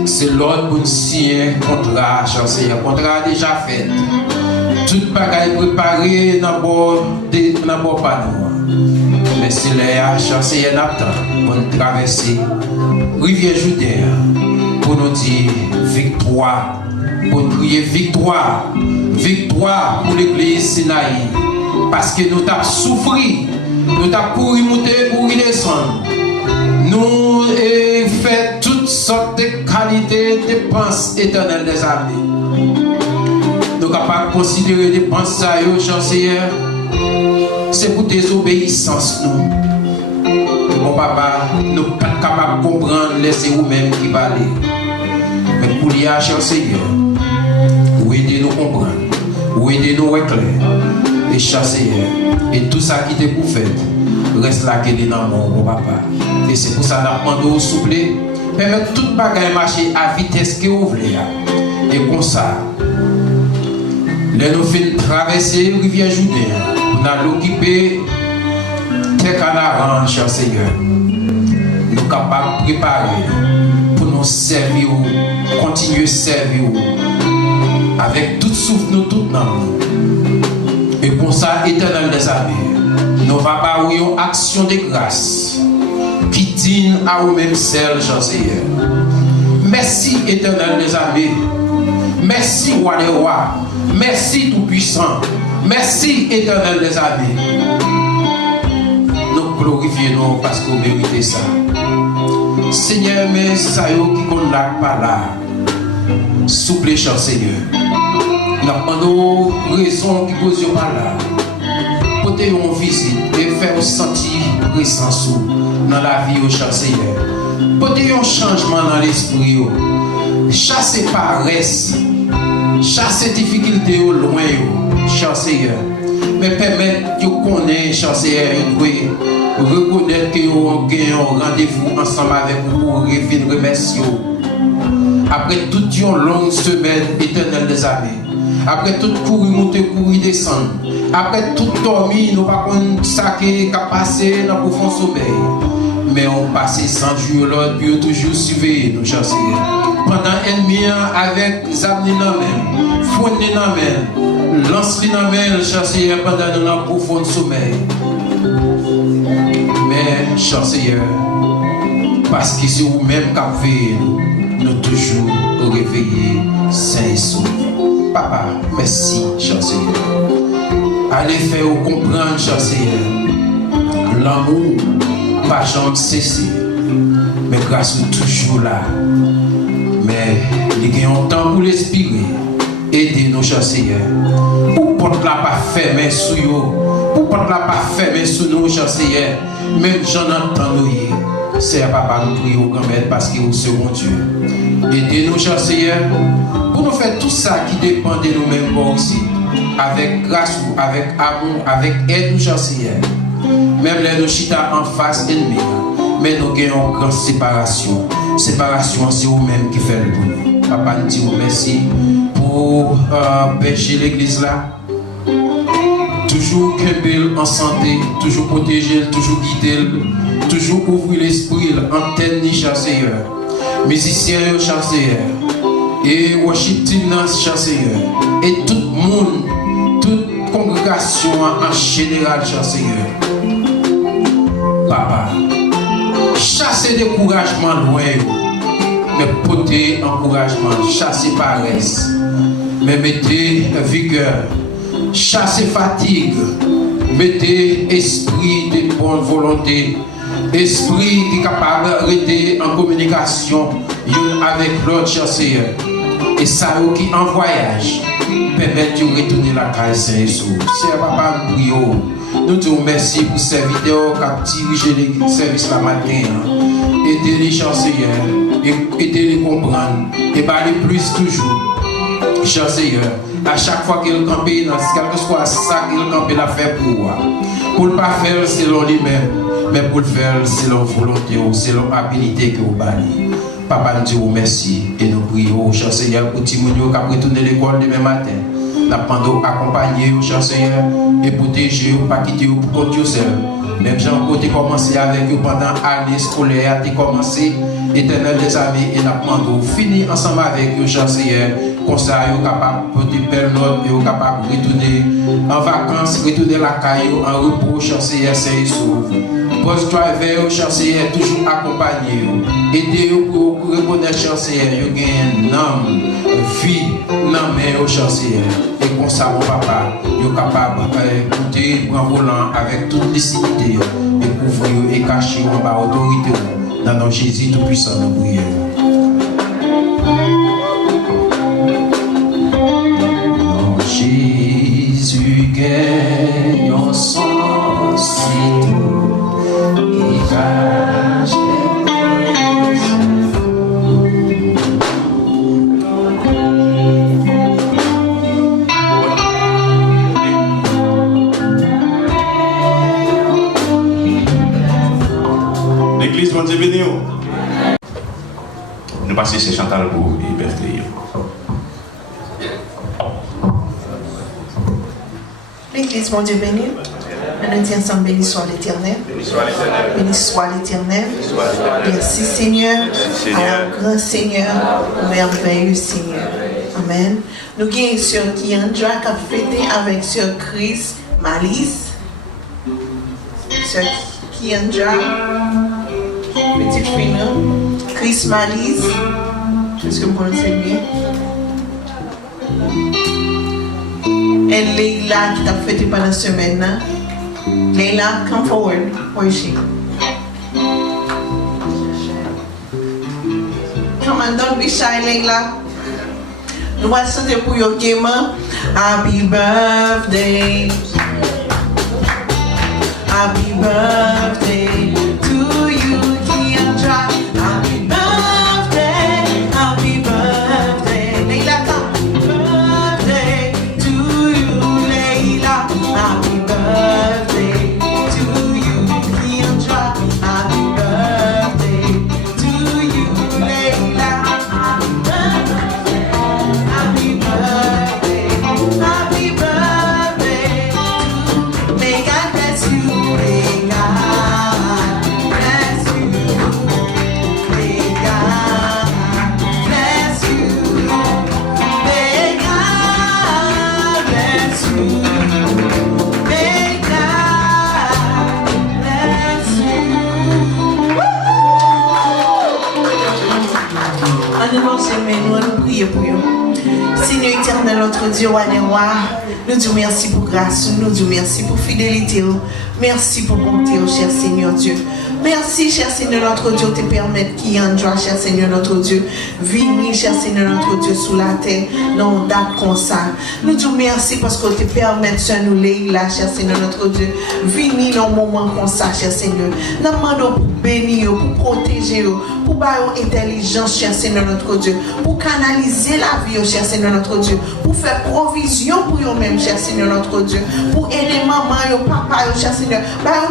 C'est l'autre pour nous signer contrat, cher Seigneur. Contrat déjà fait. Tout bagaille préparé dans le bord pas nous. Mais c'est là, cher Seigneur, pour nous traverser rivière Judéa pour nous dire victoire, pour nous crier victoire, victoire pour l'église Sinaï. Parce que nous avons souffert, nous avons couru monter, couru descendre. Nous avons fait toutes sortes de qualités, de dépenses éternelles des amis. Nous sommes capables de considérer des dépenses, cher Seigneur, c'est pour désobéissance, nous. Mon papa, nous ne sommes pas capables de comprendre, laissez vous-même qui va aller. Mais pour y aller, cher Seigneur, vous aidez nous comprendre, vous aidez nous éclairer, et cher Seigneur, et tout ça qui est pour faire, reste là qu'il est dans mon papa. Et c'est pour ça que nous demandons au souple, permettre tout le bagage marcher à vitesse que vous voulez. Et comme ça, nous faisons traverser la rivière Judéa, nous allons l'occuper tel qu'un cher Seigneur. Nous sommes capables de préparer pour nous servir, continuer à servir avec tout souffle, nous, tout nous. Et pour ça, éternel des amis, nous allons faire une action de grâce qui digne à vous-même seul, cher Seigneur. Merci, éternel des amis. Merci, roi des rois. Merci, tout-puissant. Merci, éternel des amis. Nous glorifions parce que vous méritez ça. Seigneur, mais ça y est qui ne l'a pas là. Souple, cher Seigneur. Nous avons raison qui pose pas là. Portez une visite et faire sentir présence dans la vie au cher Seigneur. Portez un changement dans l'esprit. Chassez paresse. Chassez difficulté au loin, cher Seigneur. Mais permettez que vous connaissiez, cher Seigneur, reconnaître que vous avez un rendez-vous ensemble avec vous pour remercier. Après toute une longue semaine éternelle des années, après tout courir, monter, courir, descendre, après tout dormir, nous ne pouvons pas saquer, passer dans le profond sommeil. Mais on passe 100 jours là, puis toujours surveiller nous, cher Seigneur. Pendant ennemi avec Zabni Namen, Fourni Namen, lance-li Namen, cher Seigneur, pendant nous dans le profond sommeil. Mais, cher Seigneur, parce que c'est vous-même qui avez nous toujours réveiller saint et sauf. Papa, merci, cher Seigneur. Allez faire comprendre, cher Seigneur, l'amour pas jamais cessé, mais grâce à toujours là. Mais il y a un temps pour l'expirer. Aidez-nous, cher Seigneur. Pour porter la pas fermée sur nous, pour porter la pas fermée sur nous, cher Seigneur. Même j'en entends nous. C'est à papa nous prier au grand-mère parce que vous serez Dieu. Aidez-nous, cher Seigneur, pour nous faire tout ça qui dépend de nous-mêmes aussi, avec grâce, avec amour, avec aide, cher Seigneur. Même les nous chita en face ennemis, mais nous gagnons une grande séparation. Séparation, c'est vous-même qui fait le boulot. Papa, nous disons merci pour berger l'église là. Toujours qu'elle en santé, toujours protéger, toujours guider, toujours ouvrir l'esprit, l'antenne, cher Seigneur. Musiciens, cher Seigneur. Et worship team, cher Seigneur. Et tout le monde, toute congrégation en général, cher Seigneur. Papa, chassez découragement loin, mais portez encouragement, chassez paresse, mais mettez vigueur, chassez fatigue, mettez esprit de bonne volonté, esprit qui est capable de rester en communication avec l'autre, cher Seigneur. Et ça qui en voyage permet de retourner la caille Saint-Jésus. C'est papa, nous prions. Nous disons merci pour ces vidéos qui ont dirigé le service la matin. Aidez-les, cher Seigneur. Aidez-les à comprendre. Et parlez plus toujours. Cher Seigneur, à chaque fois qu'il campe, quel que soit ça qu'il campe, il a fait pour moi. Pour ne pas faire selon lui-même, mais pour le faire selon volonté ou selon habilité que vous baillez. Papa, nous disons merci et nous prions, cher Seigneur, pour Timounio qui a retourné l'école demain matin. Nous demandons accompagner, cher Seigneur, et protéger, pas quitter pour compter seul. Même Jean, quand tu as commencé avec eux pendant l'année scolaire, tu as commencé, éternel des amis, et nous demandons finir ensemble avec eux, cher Seigneur, comme ça, ils sont capables de faire note, ils sont capables de retourner en vacances, retourner la caille, en repos, cher Seigneur, Saint-Jésus. Post driver, cher Seigneur, toujours accompagné. Aidez-vous pour reconnaître, cher Seigneur, vous gagnez un âme, vie, non, cher Seigneur. Et comme ça, mon papa, vous êtes capable d'écouter en volant avec toute lucidité et couvrir et cacher en bas autorité. Dans notre Jésus tout-puissant, nous prions. Jésus gagne en son site et cache l'église, mon Dieu béni. Nous passons chez Chantal pour liberté. L'église, mon Dieu béni. Nous disons ensemble, béni soit l'Éternel. Béni soit l'Éternel. Merci Seigneur. Alors, grand Seigneur, merveilleux Seigneur. Amen. Nous avons Sœur Kiandra qui a fêté avec Sœur Chris Malice. Sœur Kiandra, petite fille, Chris Malice. Est-ce que vous prononcez bien? Et Leila qui t'a fêté pendant la semaine. Leila, come forward. Where is she? Come on, don't be shy, Leila. Nous allons chanter pour your gamer. Happy birthday. Happy birthday to you, Kiandra. Happy birthday. Happy birthday. Leila, come. Birthday to you, Leila. Happy birthday to you, Kiandra. Happy birthday to you, Leila. Happy birthday. Happy birthday. Happy birthday to may God bless you. May God bless you. May God bless you. May God bless you. May God bless you. En nous, nous prions pour vous. Seigneur éternel, notre Dieu, roi des rois, Nous disons merci pour grâce, nous disons merci pour fidélité, merci pour bonté, cher Seigneur Dieu. Merci, cher Seigneur notre Dieu, te permettre qu'il y ait un joie, cher Seigneur notre Dieu. Venez, cher Seigneur notre Dieu, sous la terre, dans une date comme ça. Nous disons merci parce que te permettre, Seigneur, nous là, cher Seigneur notre Dieu. Venez dans un moment comme ça, cher Seigneur. Nous demandons pour bénir, pour protéger, pour avoir intelligence, cher Seigneur notre Dieu. Pour canaliser la vie, cher Seigneur notre Dieu. Pour faire provision pour eux-mêmes, cher Seigneur notre Dieu. Pour aider maman, papa, cher Seigneur.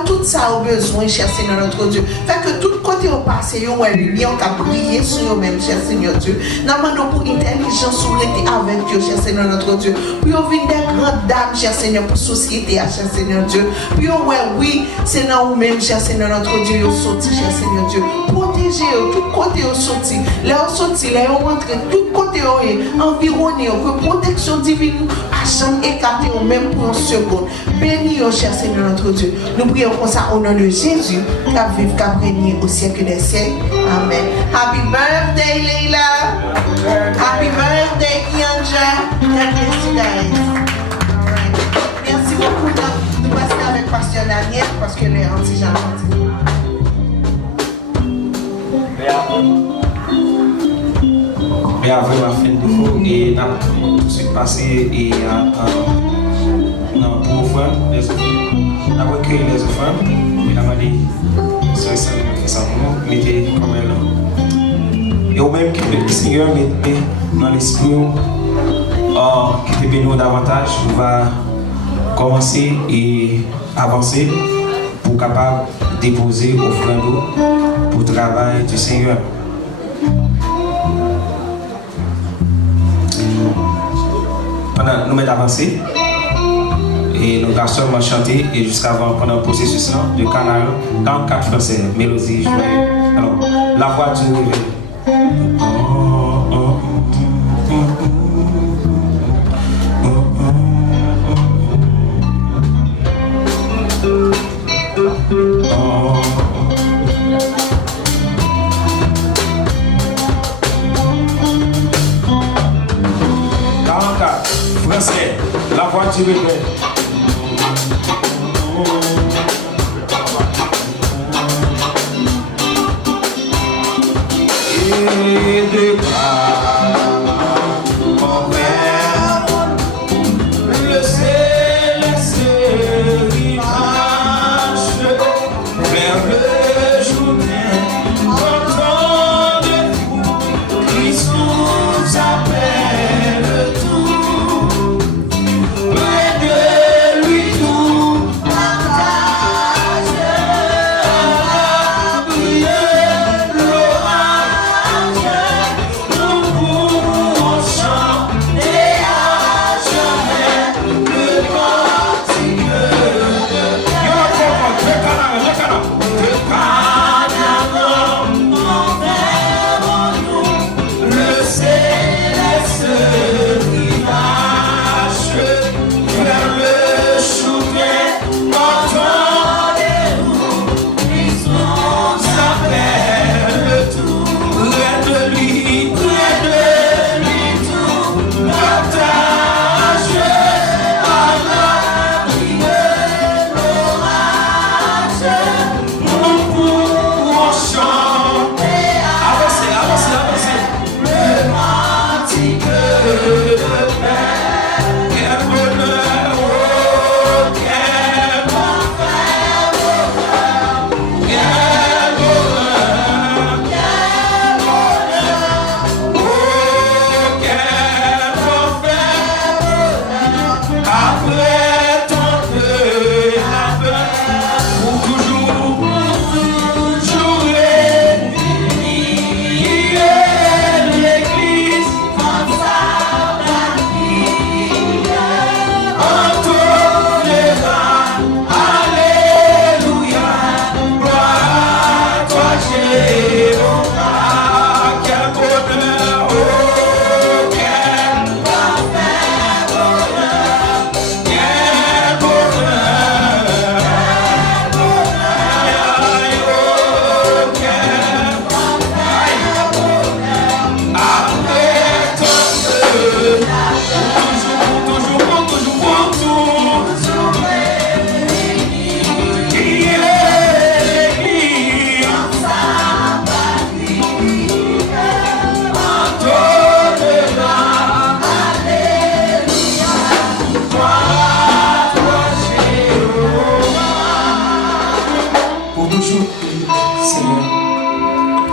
Tout ça au besoin, cher Seigneur notre Dieu. Fait que tout côté au passé, on a lumière qui a brillé sur eux-mêmes, cher Seigneur Dieu. Nous demandons pour intelligence, pour être avec eux, cher Seigneur notre Dieu. Pour venir des grandes dames, cher Seigneur, pour société, cher Seigneur Dieu. Puis oui, c'est dans vous-même, cher Seigneur notre Dieu, vous sorti, cher Seigneur Dieu. Protégez-vous, tout côté au sorti. Là, au sorti, là, au rentre, tout côté au environné, que protection divine, à jamais écarté, même pour une seconde. Bénis-vous, cher Seigneur notre Dieu. Nous prions comme ça au nom de Jésus, qu'à vivre, qu'à régner au siècle des siècles. Amen. Happy birthday, Leila. Happy birthday, Kianja. God bless you guys. All right. Merci beaucoup. Nous passons avec Pasteur Daniel parce que les anti-gens. Mais après ma fin de fou et n'a tout de suite passé et non pour offrir les offrandes, n'a recueilli les offrandes et n'a pas dit c'est ça qui fait ça pour nous, mettez comme elle. Et au même que le Seigneur met dans l'esprit qui te bénit davantage, on va commencer et avancer pour capable déposer offrande pour le travail du Seigneur. Pendant nous mettons avancé et nos garçons vont chanter et jusqu'avant pendant le processus de canal 44 français, mélodie joyeuse. Alors, la voix du réveil. Français, la voix du réveil. Et de le céleste marche vers le journée. Entendez-vous, Christ nous appelle tout. Près de toujours. Seigneur,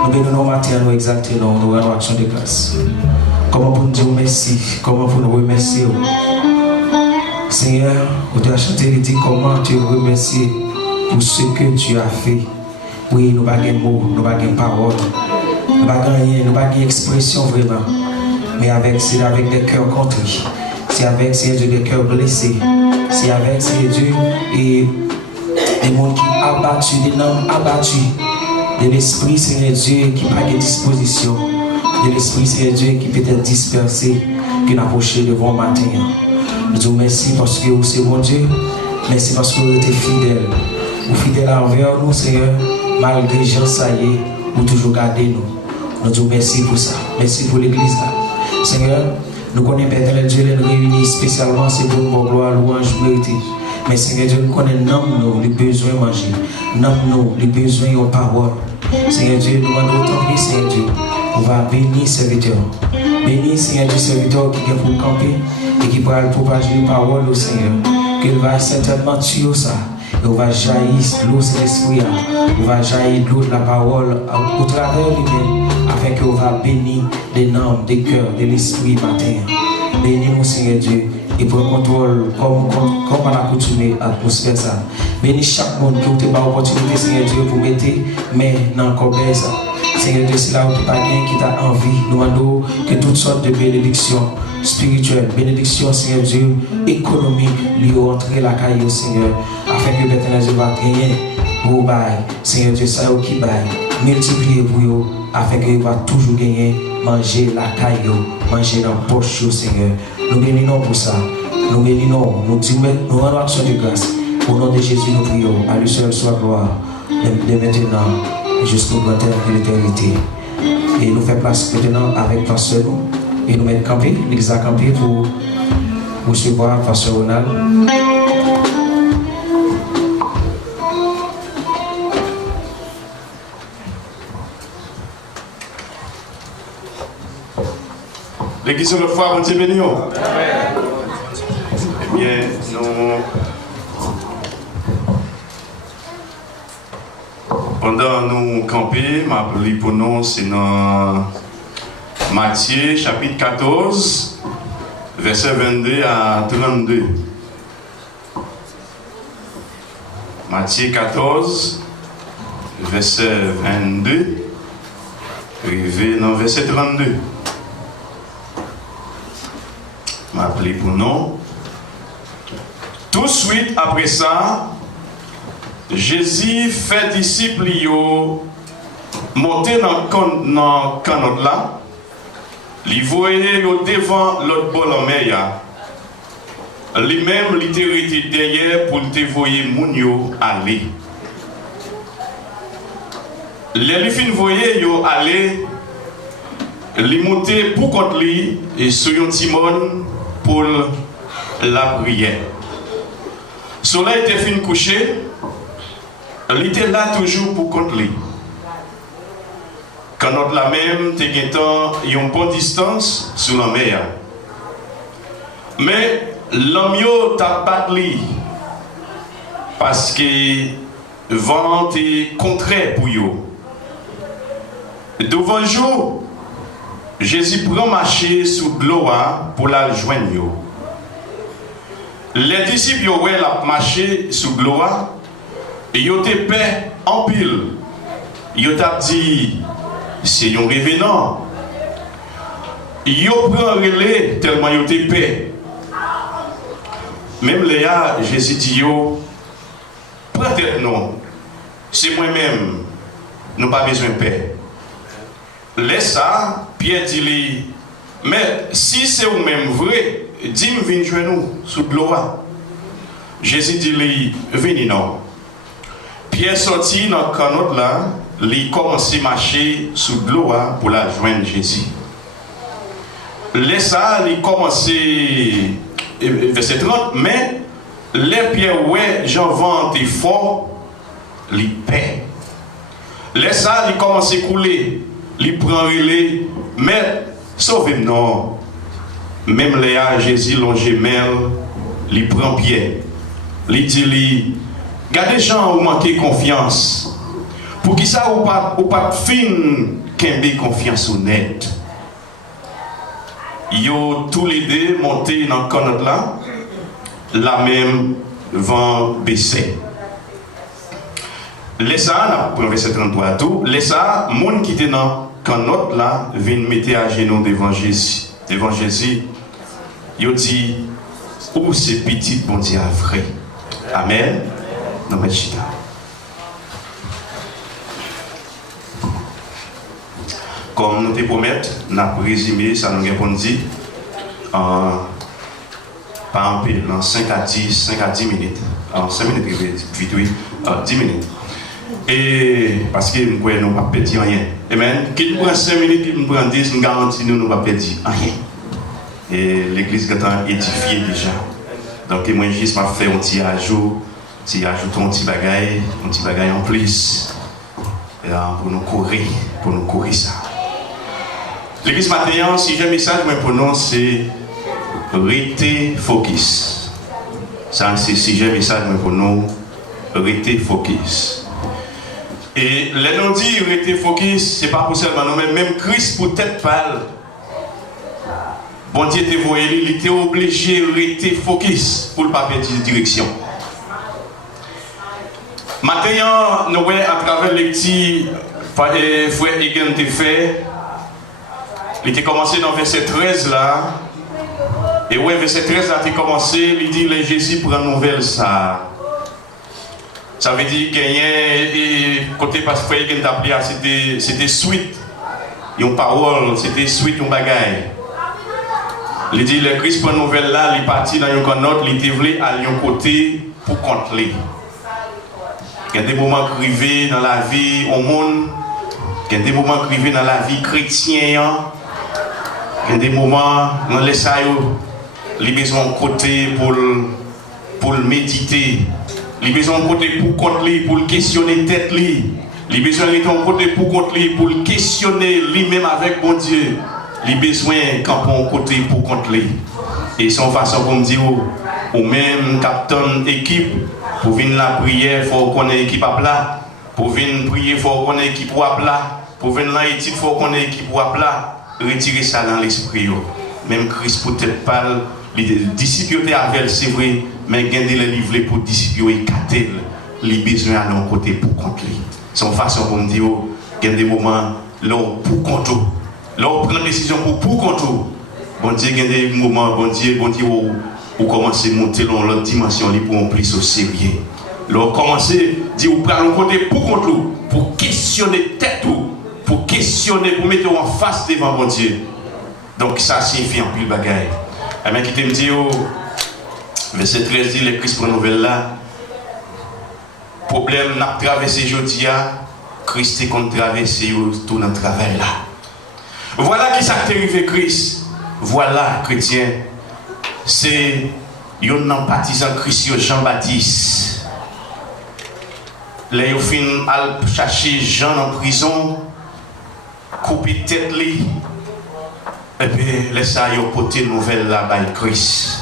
nous bénissons matin, nous exaltons, nous rendons action de grâce. Comment pour nous dire merci, comment pour nous remercier. Seigneur, on doit chanter et dire comment te remercier pour ce que tu as fait. Oui, nous n'avons pas de mots, nous n'avons pas de paroles, nous n'avons pas rien, nous n'avons pas d'expression vraiment. Mais c'est avec des cœurs contrits, c'est avec, Seigneur Dieu, des cœurs blessés, c'est avec, Seigneur Dieu, et des mondes qui abattus, des noms abattus, de l'esprit, Seigneur Dieu, qui n'a pas de disposition, de l'esprit, Seigneur Dieu, qui peut être dispersé, qui n'a approché devant le matin. Nous disons merci parce que vous, c'est mon Dieu, merci parce que vous êtes fidèle. Vous fidèle envers nous, Seigneur, malgré Jean, ça y est, vous toujours gardez nous. Nous disons merci pour ça, merci pour l'église là. Seigneur, nous connaissons Père Dieu, les réunis spécialement, c'est pour nous, gloire, louange, vérité. Mais Seigneur Dieu, nous connaissons nous les besoins de manger, nous les besoins de parole. Seigneur Dieu, nous demandons autant, Seigneur Dieu, on va bénir serviteur. Bénis, Seigneur Dieu, serviteur qui est pour camper et qui pourra propager les paroles au Seigneur. Qu'il va certainement tuer ça. Et on va jaillir l'eau de l'esprit, on va jaillir l'eau de la parole au travers lui-même, afin qu'on va bénir des noms, des cœurs, de l'esprit matin. Bénis-nous, Seigneur Dieu, et pour le contrôle, comme on a accoutumé à l'atmosphère ça. Bénis chaque monde qui a eu l'opportunité, Seigneur Dieu, pour mettre mais dans le corps ça. Seigneur Dieu, c'est là où tu n'as pas qui t'a envie. Nous demandons que toutes sortes de bénédictions spirituelles, bénédictions, Seigneur Dieu, économiques, lui entrer la caille au Seigneur, afin que l'éternel Dieu va gagner pour bail. Seigneur Dieu, ça qui bail, multiplier pour eux, afin qu'il va toujours gagner, manger la caille, manger dans la poche, Seigneur. Nous bénissons pour ça. Nous bénissons, nous disons, nous rendons action de grâce. Au nom de Jésus, nous prions. À lui seul soit gloire, de maintenant jusqu'au grand terme de l'éternité. Et nous faisons place maintenant avec Pasteur nous. Et nous mettons camper, l'église a campé pour recevoir Pasteur Ronald. L'église de notre foi, bon Dieu béni. Eh bien, pendant nous camper, ma appelé pour nous, c'est dans Matthieu chapitre 14, verset 22 à 32. Matthieu 14, verset 22, arrivé dans verset 32. M'appeler pour nous. Tout de suite après ça, Jésus fait disciples monter dans le canot là, il voyait devant l'autre bol en mer. Lui-même, il était derrière pour te voyer Mounio aller. Les fin voyer yo aller, il montait pour contre lui et sur un timon pour la prière. Le soleil était fin couché, il était là toujours pour contre lui. Quand notre la même était une bonne distance sur la mer. Mais l'homme t'a battu parce que le vent est contraire pour eux. Devant le jour, Jésus prend marcher sous l'eau pour la joindre. Les disciples ont marché sous l'eau et ils ont été en pile. Ils ont dit, c'est un révénant. Ils ont pris un relais tellement ils ont été paix. Même Léa, Jésus dit, peut-être non, c'est moi-même, nous n'avons pas besoin de paix. Laisse ça, Pierre dit, mais si c'est vous-même vrai, dis-moi, viens jouer nous sous l'eau. Jésus dit, venez non. Pierre sortit dans le canot là, il commence à marcher sous l'eau pour la joindre Jésus. Laisse ça, il commence, verset 30, mais les pierres, ouais, j'en vente fort, il paie. Laisse ça, il commence à couler. Il prend relais, mais sauvez-moi non. Même Léa, Jésus l'ont gemelle, il prend pied. Il dit, gardez gens où manquez confiance. Pour qui ça ou pas fin qu'aimer confiance honnête. Yo tous les deux montés dans le canot là, la même vent baissé. Laissez ça, pour verset 33 à tout, laissez ça, monde qui était dans le canot là, vient mettre à genoux devant Jésus. Devant Jésus, il dit, où c'est petit bon Dieu vrai. Amen. Non, mais chita. Comme nous te promettons, nous avons résumé ça nous avons dit par exemple dans 5 à 10 minutes. En 5 minutes, 10 minutes. Et parce que nous ne pouvons pas perdre rien. Amen. Qui nous prend 5 minutes, qui nous prend 10, nous garantissons nous ne pouvons pas perdre rien. Et l'église est édifiée déjà. Donc, moi, juste m'a fait un petit ajout, un petit bagage en plus. Pour nous courir ça. L'église matin, si j'ai un message pour nous, c'est rester focus. Ça, c'est si j'ai un message pour nous, rester focus. Et les non dit rester focus, c'est pas pour seulement nous, mais même Christ peut-être parle. Bon Dieu était voyé, il était obligé de rester focus pour ne pas perdre de direction. Maintenant, nous voyons à travers les petits frères Egan te fait. Il était commencé dans verset 13 là. Et ouais, verset 13 là, il a commencé, il dit les Jésus prend nouvelle ça. Ça veut dire qu'il y a côté parce que frère Egan t'a appelé, c'était suite. Une parole, c'était suite, un bagaille. Il dit le Christ prend nouvelle là, il est parti dans un canot, il était voulu aller un côté pour contrôler. Il y a des moments qui arrivent dans la vie au monde, il y a des moments qui arrivent dans la vie chrétienne, il y a des moments dans les saillots, il y a besoin de côté pour méditer, il y a besoin de côté pour contrôler, pour questionner tête, il y a besoin de côté pour contrôler, pour questionner lui-même avec bon Dieu, il y a besoin de camper côté pour contrôler. Et son façon comme dire, ou même capitaine équipe, pour venir la prière, il faut qu'on ait équipe à plat. Pour venir prier, il faut qu'on ait équipe à plat. Pour venir la étude, il faut qu'on ait équipe à plat. Retirer ça dans l'esprit. Même Christ peut-être parle, les disciples avec c'est vrai, mais gagner les livres pour disciples et cater, les besoins à l'un côté pour contre lui. Son façon pour me dire, il y a des moments là pour contre. Là on prend une décision pour contre. Bon Dieu, il y a des moments, bon Dieu, ou commencer à monter dans l'autre dimension pour en plus au sérieux. Là, commencer à dire, vous prenez un côté pour contre vous, pour questionner tête ou, pour questionner, pour mettre en face devant mon Dieu. Donc ça signifie un pile bagaille. Et bien, qui te me dit, verset 13 dit, le Christ prend nouvelle là, problème n'a traversé aujourd'hui, Christ est qu'on traverse tout notre travail là. Voilà qui s'est arrivé Christ. Voilà, chrétien. C'est un partisan Christ Jean-Baptiste. Là, il fin à chercher Jean en prison, couper tête li. Et puis, laisse ça, il a porté une nouvelle là bas Christ.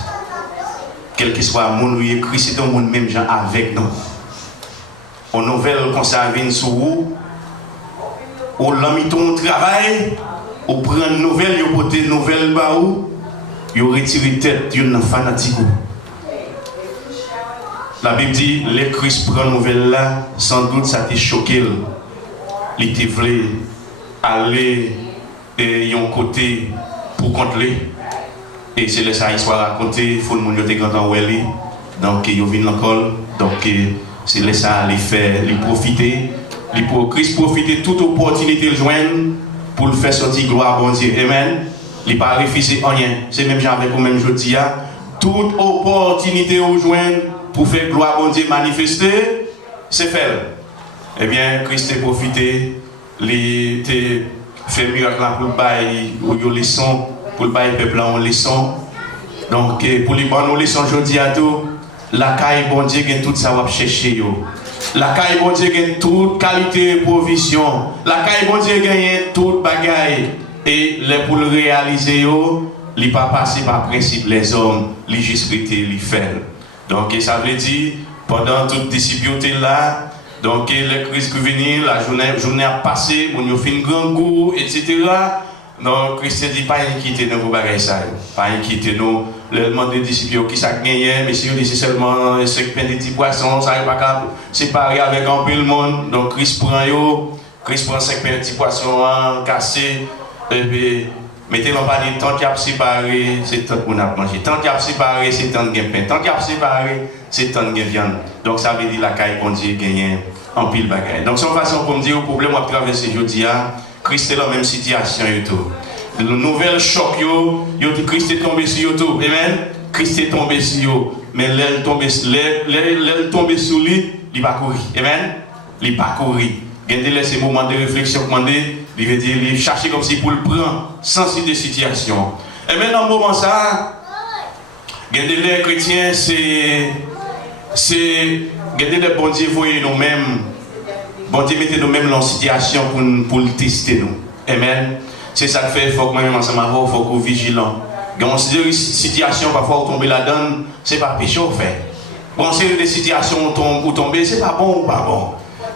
Quel que soit le monde où il est Christ, c'est un monde même gens avec nous. Une nouvelle qu'on s'avine sur vous, ou l'ami ton travail, ou prend une nouvelle, il a porté une nouvelle bas où. Il retiré tête d'une fanatique. La Bible dit, les Christ prend nouvelle là, sans doute ça t'a choqué. Il était voulu aller et un côté pour contrôler. Et c'est là ça histoire racontée, il faut que nous te content où elle est. Donc il vient encore. Donc c'est là ça les faire, les profiter. Christ profiter toute opportunité de joindre pour le faire sortir gloire à bon Dieu. Amen. Il n'a pas refusé rien. C'est même genre avec vous-même je dis, toute opportunité au joindre pour faire gloire à Dieu manifester, c'est fait. Eh bien, Christ a profité, il a fait miracle pour le bail, pour le leçon, pour le bail peuple en leçon. Donc, pour les bonnes leçons, je dis à tout, la caille bon Dieu gagne tout ça va chercher. La caille bon Dieu gagne toute qualité de provision. La caille bon Dieu gagne toute bagaille. Et pour le réaliser, il ne pas passer par principe les hommes, les juste les faire. Donc ça veut dire, pendant toute discipline là, Donc, les crises qui viennent, la journée a passé, on a fait un grand goût, etc. Donc, Christ dit pas inquiéter nous pour bagaille ça. Pas inquiéter nous. Le demande des disciples qui ça gagné, mais si on dit c'est seulement 5 pains de petits poissons, ça n'est pas capable séparer avec un peu le monde. Donc, Christ prend 5 pains de petits poissons cassés, et puis mettez l'en panier, tant qu'il y a séparé, c'est tant qu'on a mangé. Tant qu'il y a séparé, c'est tant qu'il y a pain. Tant qu'il y a séparé, c'est tant qu'il y a viande. Donc, ça veut dire la caille qu'on dit gagner en pile bagaille. Donc, c'est une façon pour me dire au problème à traverser aujourd'hui. Christ est dans la même situation. Le nouvel choc, Christ est tombé sur tout. Amen. Christ est tombé sur eux. Mais l'aile tombé sur lui, il va courir. Amen. Il va courir. Gardez ces moments de réflexion, il veut dire, il cherche comme si pour le prendre, sans de situation. Et maintenant, dans ce moment ça, gardez les chrétiens, c'est gardez les bon Dieu, voyez nous-mêmes. Bon Dieu, mettez nous-mêmes dans la situation pour le tester nous. Amen. C'est ça que fait, il faut que moi-même ensemble, il faut qu'on soit vigilant. Quand on se dit une situation, parfois, on tombe là-dedans, ce n'est pas péché, au fait. Quand on sait des situations où tomber, ce n'est pas bon ou pas bon.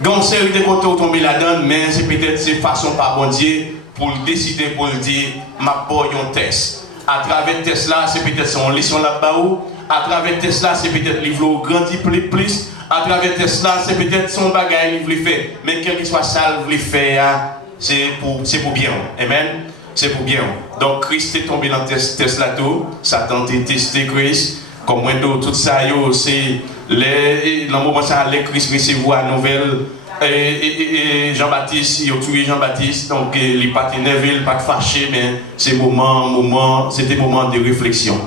Quand on sait des côtés où tomber là-dedans, mais c'est peut-être cette façon par bon Dieu pour le décider, pour le dire, ma boy, un test. À travers test là, c'est peut-être son leçon là-bas où. À travers test là, c'est peut-être livre grandi plus. À travers test là, c'est peut-être son bagage qu'il veut faire. Mais quel que soit ça, il veut faire. C'est pour bien. Amen. C'est pour bien. Donc Christ est tombé dans test là tout. Satan a testé Christ. Comme moi, tout ça, c'est dans le moment où les Christ recevoir la nouvelle. Et Jean-Baptiste, il a tué Jean-Baptiste. Donc il n'est pas énervé, il n'est pas fâché, mais c'était des moments de réflexion.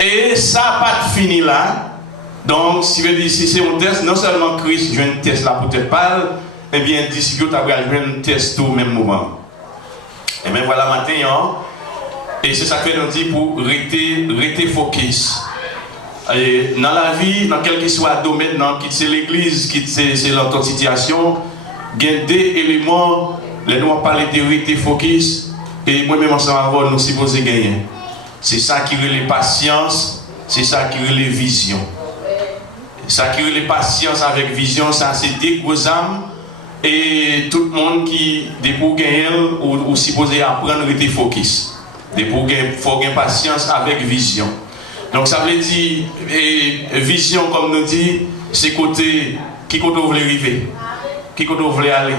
Et ça n'a pas fini là. Donc, si c'est un test, non seulement Christ joue un test là peut-être pas, eh bien, disciples tu as joué un test au même moment. Et bien voilà maintenant, et c'est ça que nous dit pour rester focus. Et dans la vie, dans quel que soit le domaine, quitte c'est l'église, quitte c'est l'autre situation, il y a des éléments, les nous parler de rester focus, et moi-même ensemble avant, nous supposons gagner. C'est ça qui relève patience, c'est ça qui relève vision. Ça qui relève patience avec vision, ça c'est des gros âmes. Et tout le monde qui, pour gagner, ou supposé apprendre à rester focus. Pour gagner patience avec vision. Donc ça veut dire, vision, comme nous dit, c'est côté, qui côté vous voulez arriver, qui côté vous voulez aller.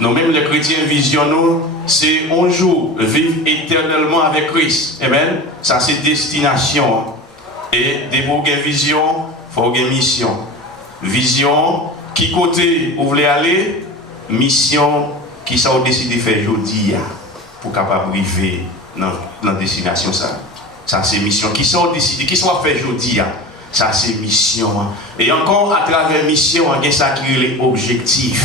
Nous-mêmes, les chrétiens, vision, nous, c'est un jour, vivre éternellement avec Christ. Amen. Ça, c'est destination. Et pour gagner vision, il faut gagner mission. Vision, qui côté vous voulez aller, mission, qui ça vous décidé de faire aujourd'hui, pour capable arriver dans la destination. Ça c'est mission. Qui ça vous décidé, qui ça va faire aujourd'hui, ça c'est mission. Et encore à travers mission, il y a ça qui est l'objectif.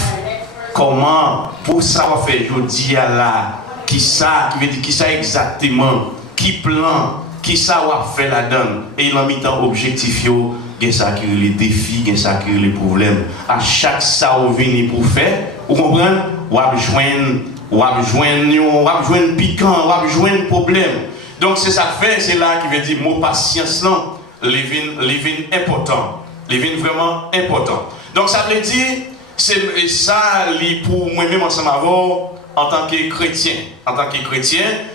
Comment, pour ça va faire aujourd'hui là, qui ça, qui veut dire qui ça exactement, qui plan, qui ça va faire là-dedans. Et il a mis dans objectif, il y a ça qui est les défis, il y a ça qui est les problèmes. À chaque ça vous venez pour faire, vous comprenez, vous avez joindre piquant, vous avez joindre problème. Donc c'est ça que fait, c'est là qui veut dire mot patience là, les important, les vraiment important. Donc ça veut dire c'est ça pour moi-même ensemble avant en tant que chrétien,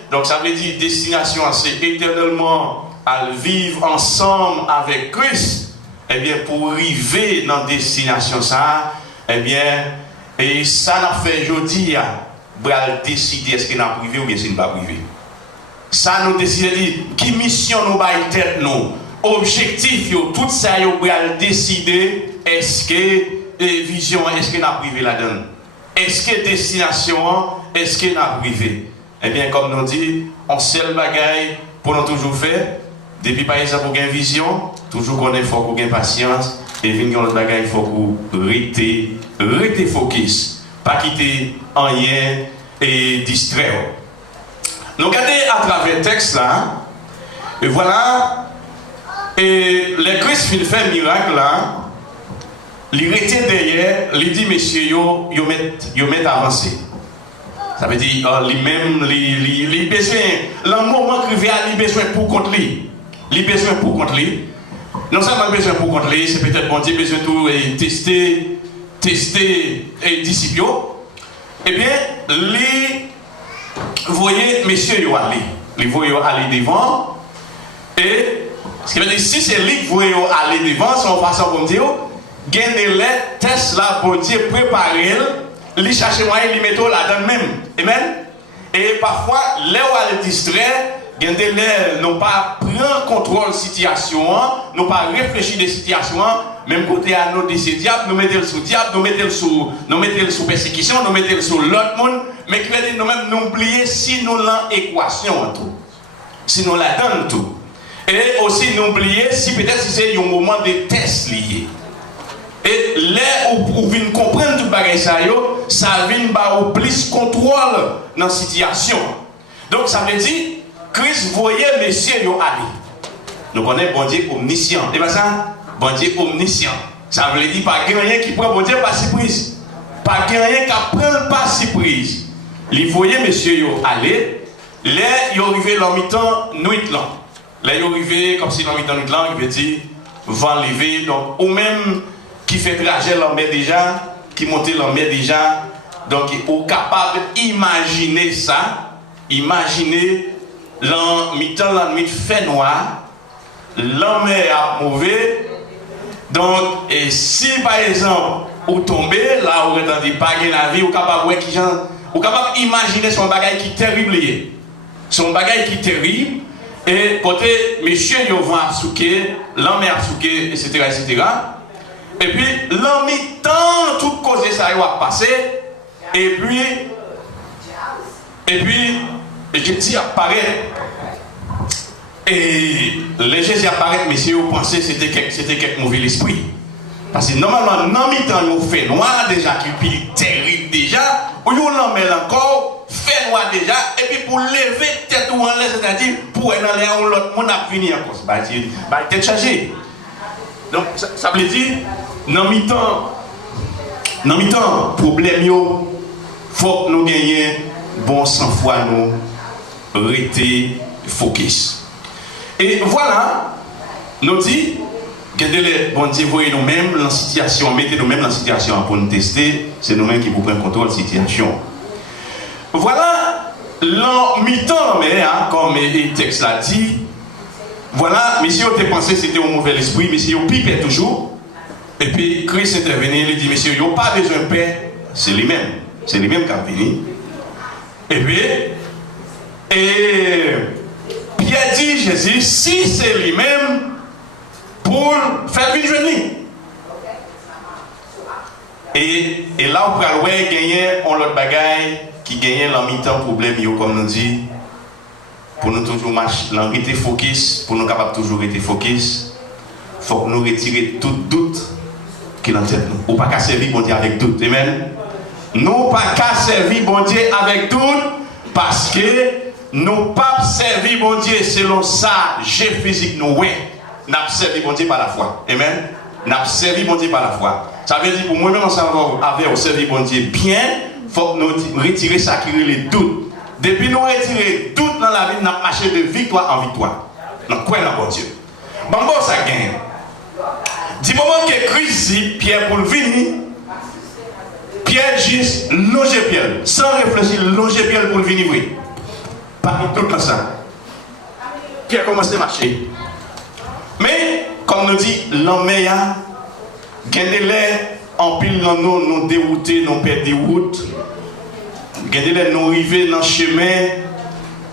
donc ça veut dire destination c'est éternellement à vivre ensemble avec Christ. Eh bien pour arriver dans destination ça, eh bien et ça n'a fait aujourd'hui pour décider est-ce qu'il a privé ou bien s'il n'est pas privé. Ça nous décide de dire qui mission nous va tête nous, objectif tout ça nous va décider est-ce que vision, est-ce qu'il a privé là-dedans? Est-ce que destination, est-ce qu'il a privé? Eh bien, comme nous dit, on seul bagaille pour nous toujours faire. Depuis par exemple, pour gagner vision, toujours qu'on est fort, pour gagner patience. Et venir notre bagaille, il faut que rester focus. Pas quitter rien et distraire. Nous regardons à travers le texte là. Et voilà. Et les Christ fait miracle là. Il retient derrière, il dit, messieurs, ils mettent avancé. Ça veut dire, lui-même, il besoin, le moment qu'il vient, il besoin pour contre lui. Il besoin pour contre lui. Non seulement besoin pour contre lui, c'est peut-être bon Dieu besoin de tout tester tester les disciples, eh bien, vous voyez, messieurs, ils aller. Ils voient aller devant. Et ce qui veut dire, si c'est lui qui voit aller devant, c'est en façon pour me dire, gagner les tests là, pour Dieu préparer, lui chercher moyen, lui mettre là-dedans même. Amen. Et parfois, là où elle est distrait, gagner les n'ont pas prendre contrôle de la situation, n'ont pas réfléchi des situations, même côté à nous de ces diables, nous mettons sous diable, nous mettons sous persécution, nous mettons sous l'autre monde, mais qui veut dire nous-mêmes nous oublier si nous l'avons équation en tout. Si nous la donnons tout. Et aussi n'oublier si peut-être c'est un moment de test lié. Et là où vous venez comprendre tout le bagage, ça vient au plus contrôle dans la situation. Donc ça veut dire, Christ voyait messieurs aller. Nous connaissons bon Dieu omniscient. Et bien ça, bon Dieu omniscient. Ça veut dire pas rien qui prend bon Dieu par surprise. Pas rien qui prend par surprise. Il voyait messieurs aller. Là, il arrivé dans le mi-temps, nuit là. Là, il arrivé comme si dans le mi-temps, nuit là, il veut dire, vent levé. Donc, ou même qui fait trajet la mer déjà, qui monte la mer déjà. Donc, il est capable d'imaginer ça. Imaginer, dans le mi-temps, la nuit fait noir. La mer a mauvais. Donc, et si par exemple, vous tombez, là, vous n'entendez pas la vie, vous êtes capable d'imaginer son bagage qui est terrible. Son bagage qui est terrible, et côté monsieur ils vont absouquer, l'homme est absouqué, etc., etc. Et puis l'homme temps tout cause ça va passer, et puis je dis apparaît, et les gens apparaissent, mais si vous pensez c'était quelque mauvais esprit. Parce que normalement, dans le temps, nous fait noir déjà, qui est terrible déjà, ou nous l'emmène encore, fait noir déjà, et puis pour lever tête ou en l'air, c'est-à-dire pour aller dans l'air, l'autre monde a fini encore. Bah, tête chargée. Donc, ça veut dire, dans le temps, problème, il faut que nous gagnions bon sang-froid, nous rester focus. Et voilà, nous dit, bon Dieu, voyez nous-mêmes dans la situation, mettez nous-mêmes dans la situation pour nous tester, c'est nous-mêmes qui vous prenons contrôle de la situation. Voilà, l'en mi-temps, comme le texte l'a dit, voilà, messieurs, vous avez pensé que c'était un mauvais esprit, messieurs, vous pipez toujours, et puis Christ est intervenu, il dit, messieurs, vous n'avez pas besoin de paix, c'est lui-même qui est venu. Et puis, Pierre dit, Jésus, si c'est lui-même, pour faire une journée. Et là, on peut gagner l'autre bagaille qui gagne en mi-temps problème, comme nous dit, pour nous toujours marcher, rester focus, pour nous capables toujours rester focus, il faut que nous retirer tout doute qui est dans la tête. Ou pas qu'à servir bon Dieu avec doute. Amen. Nous pas qu'à servir bon Dieu avec doute parce que nous pas servir bon Dieu selon ça, j'ai physique nous, ouais. Nous avons servi bon Dieu par la foi. Amen. Nous avons servi bon Dieu par la foi. Ça veut dire pour moi-même, on avait servi bon Dieu bien, il faut que nous retirions ça qui est les doutes. Depuis nous retirer doute dans la vie, nous avons marché de victoire en victoire. Nous croyons dans bon Dieu. Bon, ça gagne. Du moment que Christ dit, Pierre pour le venir, Pierre juste longer Pierre. Sans réfléchir, longer Pierre pour le venir. Pas tout comme ça. Pierre commence à marcher. Mais, comme nous dit, l'homme a gagné en pile dans nous dérouter, nous perdre des routes. Gagné nous arriver dans le chemin.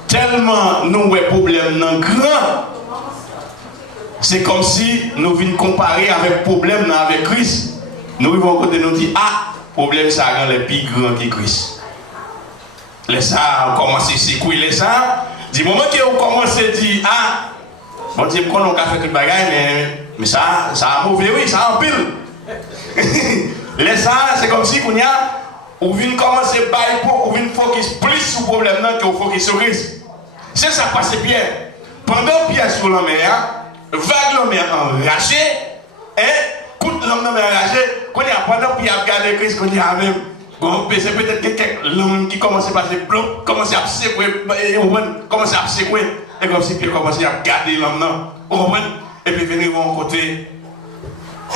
Tellement nous avons problème dans grand. C'est comme si nous venions comparer avec problème avec Christ. Nous vivons côté nous dire, ah, problème ça rend les plus grand que Christ. Les ça commence à secouer les ça. Du moment que vous commencez à dire, ah, bon Dieu, quand on a fait tout le bagage, mais ça a mauvais, oui, ça a en pile. Les ça, c'est comme si on vient commencer à bailler pour, on vient focus plus sur le problème que on focus sur Christ. C'est ça qui passe Pierre. Pendant Pierre sur la mer, vague la mer enragée, coup de l'homme enragé, pendant Pierre a regardé Christ, qu'on y a même. Bon, c'est peut-être quelqu'un qui commence à passer bloc, commence à secouer, commence à secouer. Et comme si Pierre commençait à garder l'homme, et puis venir de mon côté,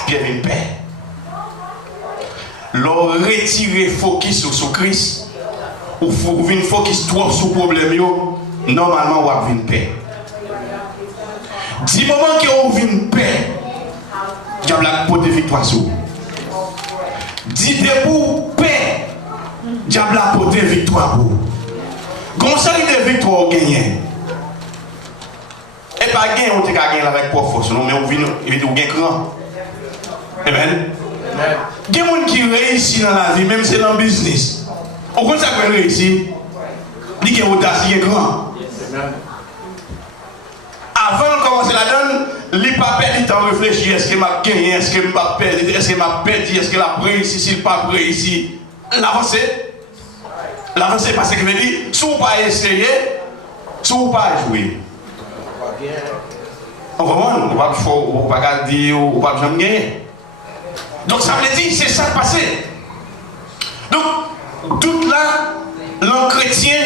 Pierre vient paix. leur retirer focus sur Christ, ou venir focus trop sur le problème, normalement, on va venir paix. 10 moments que on vient paix, diable a porté victoire sur. 10 debout paix, diable a porté victoire pour. Comme ça, il est victoire gagné. Et pas gagner, on te gagner avec force, non, mais on vient gagner grand. Amen. Il y a des gens qui réussissent dans la vie, même si c'est dans le business. Au contraire, quand ils réussissent, ils ont audace, ils sont grands. Avant de commencer la donne, il n'a pas perdu de temps de réfléchir. Est-ce qu'il m'a gagné? Est-ce qu'il m'a perdu? Est-ce qu'il m'a perdu? Est-ce qu'il a réussi? S'il n'a pas réussi, l'avancer. L'avancer parce que je veux dire, si vous ne pas essayer, si vous ne pas jouer. On va pas dire, on va pas jamais gagner. Donc ça veut dire, c'est ça le passé. Donc, doute là, l'homme chrétien,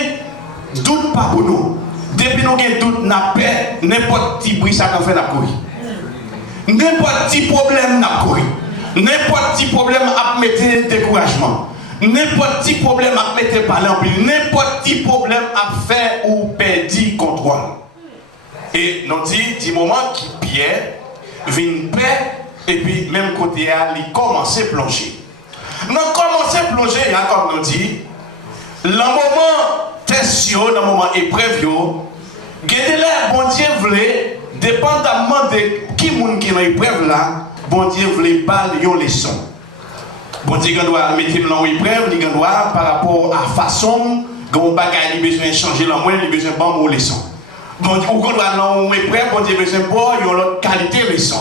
doute pas pour nous. Depuis nous avons doute, n'a paix, n'importe qui bruit ça qu'on fait, n'a courir. N'importe qui problème, n'a courir. N'importe qui problème à mettre découragement. N'importe qui problème à mettre parler en plus. N'importe qui problème à faire ou perdre contrôle. Et nous dit moment qui Pierre vient paix. Et puis, même côté, il commence à plonger. Nous commençons à plonger, comme nous dit, le moment test, le moment épreuve, bon Dieu voulait, dépendamment de qui est dans l'épreuve là, bon Dieu voulait pas une leçon. Bon Dieu doit mettre dans l'épreuve, il doit par rapport à la façon dont il a besoin de changer la moelle, il a besoin de une leçon. Bon Dieu, doit dans l'épreuve, bon Dieu a besoin de une autre qualité de leçon.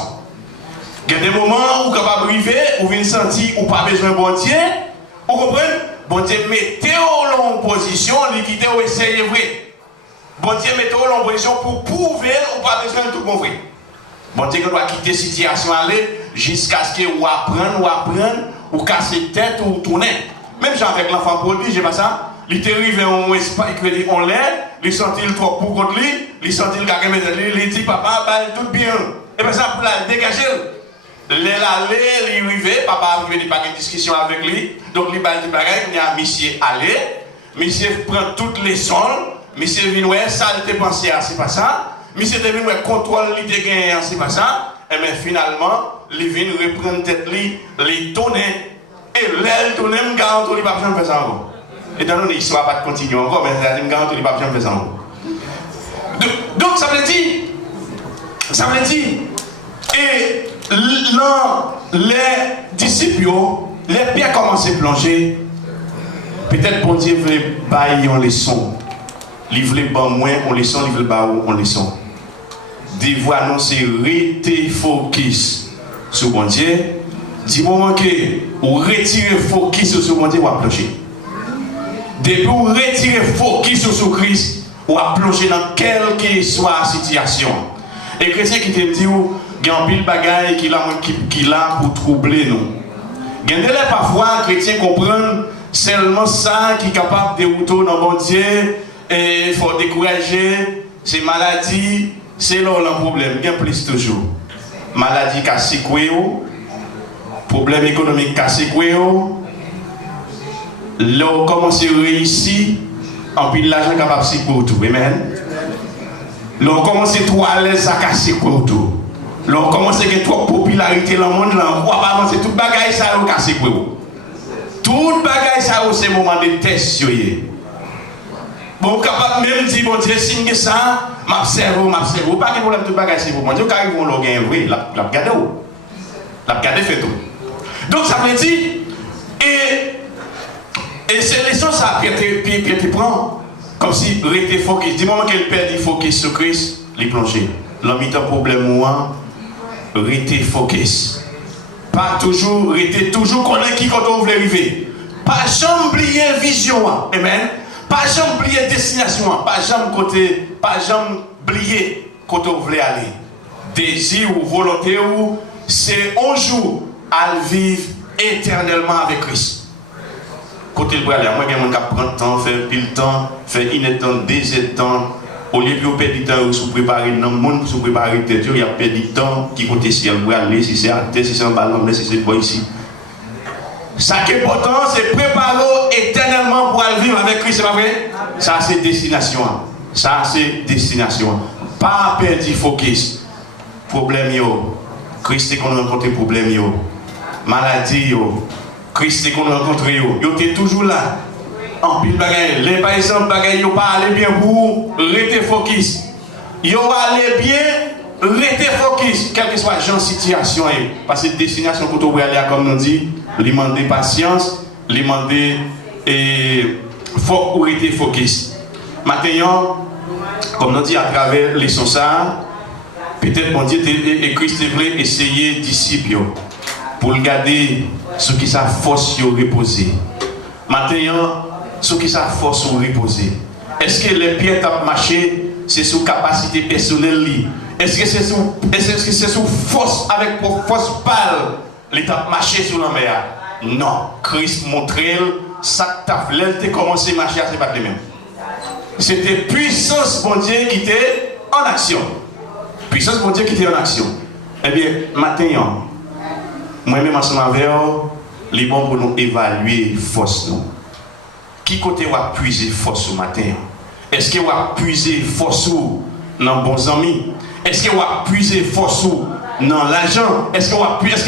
Il y a des moments où vous êtes capable d'arriver, où vous sentir ou pas besoin de bon Dieu. Vous comprenez? Bon Dieu mettez-vous en position, liquidez ou essayez vrai. Bon Dieu mettez-vous en position pour prouver ou pas besoin de tout bon vrai. Bon Dieu doit quitter la situation aller jusqu'à ce que vous appreniez, ou casser tête ou tourner. Même genre avec l'enfant produit, j'ai pas ça. Il est arrivé en espace, on l'aide, il sentit le trop pour contre lui, il sentit le gars il dit papa, tout bien. Et bien ça pour la dégager. Il est allé, il est arrivé, papa a arrivé, il n'a pas de discussion avec lui. Donc il a dit bagage, il a monsieur allé, monsieur prend toutes les sons, monsieur vient ouais, ça il était pensé à c'est pas ça. Monsieur était venu contrôle, il était gagné, c'est pas ça. Et bien finalement, il vient reprendre tête, il tourne, et l'aile tourne, il garantit qu'il ne va pas faire ça encore. Et dans l'histoire, pas de continuer encore, mais il garantit qu'il ne va pas faire ça encore. Donc ça veut dire, et les disciples, les pierres commencent à plonger. Peut-être bon Dieu voulait bailler en leçon. Il voulait pas moins en leçon, il voulait pas en leçon. Des voix annoncées, restez focus sur bon Dieu. Du moment que vous retirez focus sur bon Dieu, vous allez plonger. Depuis vous retirez focus sur Christ, vous allez plonger dans quelle que soit la situation. Et les chrétiens qui te disent, il y a un pile bagaille qui l'a pour troubler nous. Il y a parfois les chrétiens comprennent seulement ça qui est capable de retourner dans bon Dieu et il faut décourager, c'est maladie, c'est là le problème. Il y a plus toujours. Maladie cassée, problème économique cassé, là on commence à réussir, en plus l'argent capable de pour tout. Amen. Là on commence à trop à l'aise à casser pour tout. Là on commence à avoir trop de popularité dans le monde, là on va avancer tout bagaille ça on casser pour vous. Tout bagaille ça c'est le moment de test. Bon capable même dire bon Dieu signe ça, m'observe, pas de problème tout bagaille c'est pour moi. Dieu quand ils vont le gagner oui, la regarder où. La regarder fait tout. Donc ça veut dire et c'est les choses ça Pierre te prend comme si rester focus. Du moment qu'elle perd du focus sur Christ, les plongées. L'homme est un problème moi, rester focus. Pas toujours, rester toujours connaître qui quand on veut arriver. Pas jamais oublier vision. Amen. Pas jamais oublier destination. Pas jamais oublier quand on veut aller. Désir ou volonté ou c'est un jour à vivre éternellement avec Christ. Côté le bras, moi, je vais prendre le temps, faire pile temps, faire une temps, deux temps. Au lieu de perdre du temps, vous préparez le monde, vous préparez le temps, il y a perdu du temps qui côté ciel, vous allez, si c'est à terre, si c'est un ballon, si c'est quoi ici. Ça qui est important, c'est préparer éternellement pour aller vivre avec Christ, c'est pas vrai? Ça, c'est destination. Ça, c'est destination. Pas perdre focus. Problème, yo. Christ, qu'on a rencontré problème, yo. Maladie, yo. Christ, qu'on a rencontré, yo. Yo, t'es toujours là. En pile bagaille. Les par exemple, bagaille, yo pas aller bien pour rester focus. Yo aller bien, rester focus. Quelle que soit la situation, parce que destination, quand on va aller, comme on dit, lui demander patience, lui demander faut rester focus. Maintenant, comme on dit à travers les sons ça, peut-être mon Dieu et Christ voulait essayer disciples pour garder ce qui sa force reposer. Maintenant, ce qui sa force reposer. Est-ce que les pieds tapent marcher, c'est sous capacité personnelle? Est-ce que c'est sous force avec force pâle l'étape marcher sur la mer? Non, Christ montrait ça que tu as commencé à marcher, c'est pas le même. C'était puissance mon Dieu qui était en action. Puissance mon Dieu qui était en action. Eh bien, maintenant, moi-même ensemble avec vous, les bons pour nous évaluer force nous. Qui côté va puiser force au matin? Est-ce que va puiser force dans bons amis? Est-ce que va puiser force dans l'argent? Est-ce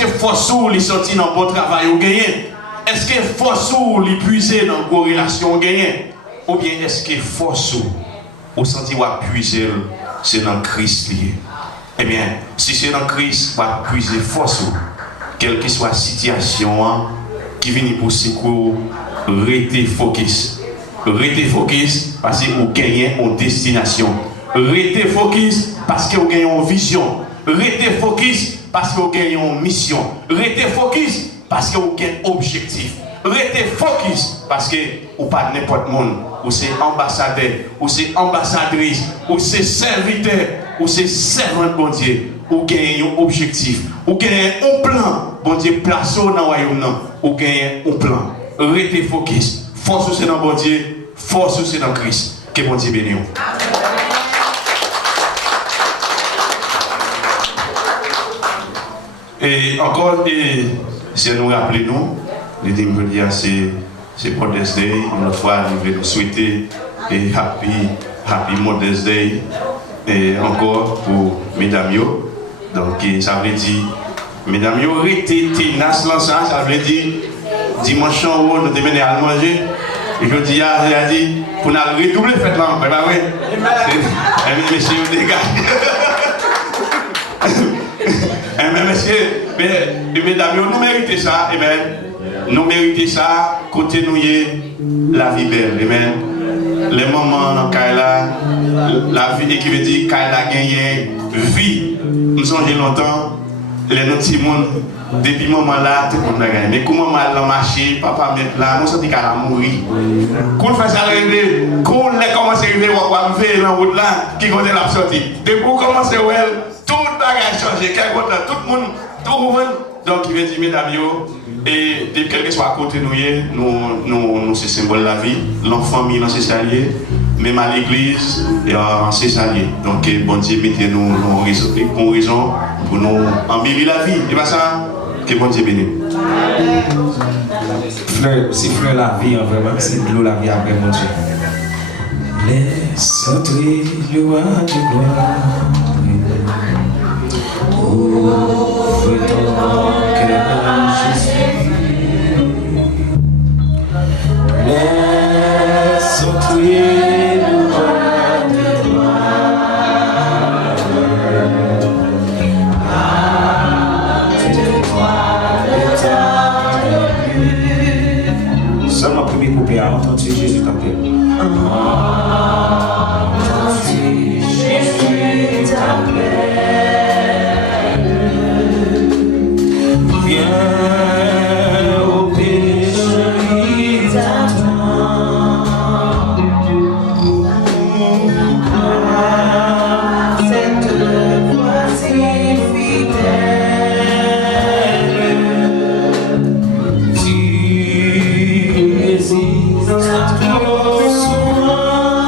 que force les sortir dans bon travail ou gagner? Est-ce que force les puiser dans vos relations ou gagner? Ou bien est-ce que force ou senti va puiser c'est dans Christ lié? Eh bien, si c'est dans Christ, va puiser force quelle que soit la situation qui vient pour secours, restez focus. Restez focus parce que vous gagnez en destination. Restez focus parce que vous gagnez en vision. Restez focus parce que vous gagnez en mission. Restez focus parce que vous gagnez un objectif. Restez focus parce que vous pas n'importe monde. Ou c'est ambassadeur, ou c'est ambassadrice, ou c'est serviteur, ou c'est servant de bon Dieu. Ou gagnez un objectif. Ou gagnez un plan. Bon Dieu place dans le royaume. Ou gagnez un plan. Restez focus. Force c'est dans bon Dieu. Force c'est dans Christ. Que bon Dieu bénisse. Et encore, si nous rappelez nous, les dire c'est Mother's Day. Une autre fois, nous voulons nous souhaiter Happy Mother's Day. Et encore pour mesdames. Donc ça veut dire, mesdames, restez tenaces là, ça veut dire dimanche en haut, nous devons aller manger. Et je dis, il a dit, pour nous redoubler fête là, c'est pas vrai? Messieurs, dégagez. Messieurs, mesdames, nous méritons ça, amen. Nous méritons ça, côté nous la vie belle, amen. Les moments dans Kaila, la vie qui veut dire Kaila gagne vie. Nous sommes longtemps, les petits monde, depuis ce moment-là, tout le monde a gagné. Mais comment mal a marché, papa met là, nous sommes dit qu'elle a mouru. Quand on fait ça, quand on a commencé à arriver, on va faire la route là, qui compte la sortie. Depuis qu'on commence à voir, tout le monde a changé, tout le monde, donc il veut dire, mesdames, et depuis quel que soit à côté nous c'est symbole de la vie, l'enfant mis dans ses saliers, même à l'église, c'est salier. Donc bon Dieu, mettez-nous en raison pour nous embiber la vie. Et pas ça, que bon Dieu bénisse. Fleur la vie, vraiment, c'est de l'eau la vie après mon Dieu. Laisse entrer le roi de gloire. Ouvre ton cœur, Jésus. Laisse entrer le roi de gloire. Hâte-toi de t'en plus. Seulement premier couplet a entendu Jésus t'appeler. Entendu Jésus t'appeler. Tu résistes à ton soin.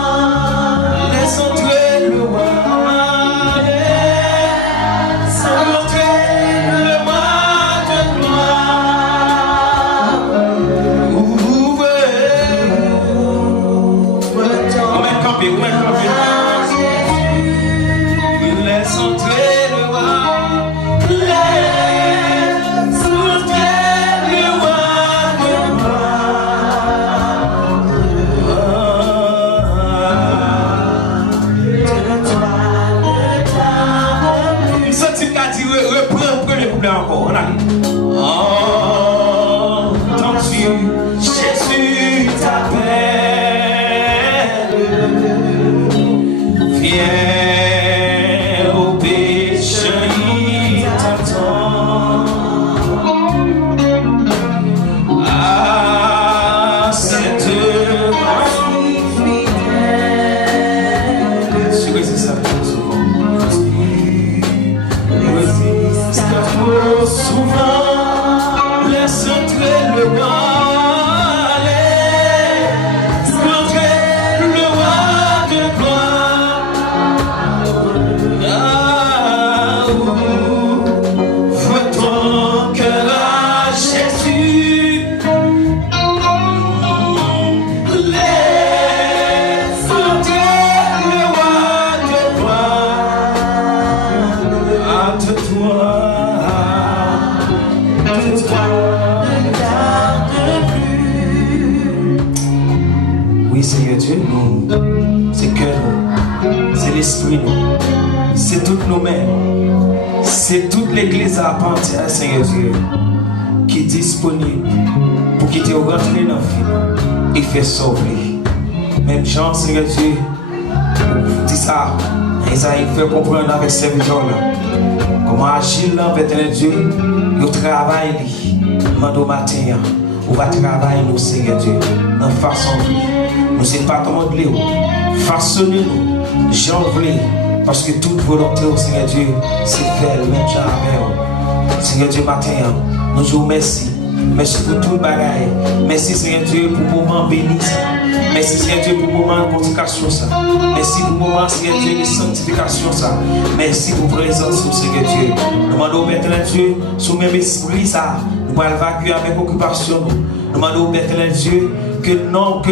esprit, c'est toutes nous-mêmes, c'est toute l'église à part entière, Seigneur Dieu, qui est disponible pour quitter au rentrer dans la vie et faire sauver. Même Jean, Seigneur Dieu, dit ça, Isaïe fait comprendre avec ses serviteurs comment agir là, Éternel Dieu, il travaille, demande matin, on va travailler nous, Seigneur Dieu, dans façon de vie. Nous ne sommes pas de Léo, façonnez-nous, j'en voulais, parce que toute volonté, Seigneur Dieu, c'est faire le même genre avec vous. Seigneur Dieu, matin, nous vous remercions. Merci pour tout le bagage. Merci Seigneur Dieu pour le moment béni. Merci Seigneur Dieu pour le moment de consécration. Merci pour le moment Seigneur Dieu de sanctification. Merci pour la présence Seigneur Dieu. Nous demandons au Éternel Dieu, sous même esprit ça, nous allons évacuer avec occupation. Nous demandons au Éternel Dieu que non, que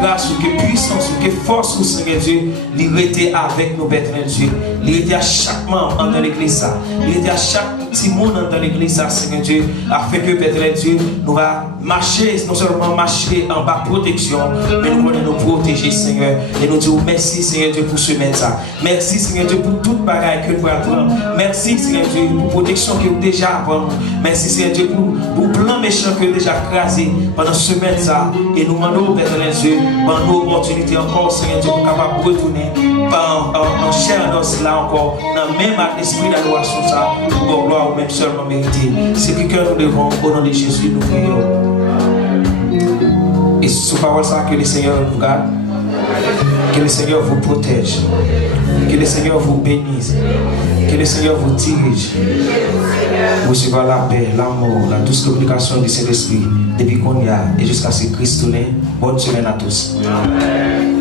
grâce, que puissance, que force, Seigneur Dieu, l'irriter avec nos Éternel Dieu. L'irriter à chaque membre dans l'église. L'irriter à chaque petit monde dans l'église, Seigneur Dieu, afin que Éternel Dieu, nous va marcher, non seulement marcher en bas protection, mais nous allons nous protéger, Seigneur. Et nous disons merci, Seigneur Dieu, pour ce matin. Merci, Seigneur Dieu, pour toute bagaille que nous allons prendre. Merci, Seigneur Dieu, pour la protection que nous déjà avons. Merci, Seigneur Dieu, pour le plan méchant que nous déjà crasé pendant ce matin. Et nous demandons, Éternel Dieu, par nos opportunités encore, Seigneur Dieu, pour capable de retourner en chair et là encore, dans le même esprit d'adoration, pour gloire ou même seulement mérité. C'est que nous devons, au nom de Jésus, nous prions. Et sous parole ça, que le Seigneur vous garde, que le Seigneur vous protège, que le Seigneur vous bénisse, que le Seigneur vous dirige. Vous recevez la paix, l'amour, la douce communication du Saint-Esprit, depuis qu'on y a et jusqu'à ce que Christ tourne. Bonne semaine à tous. Amen.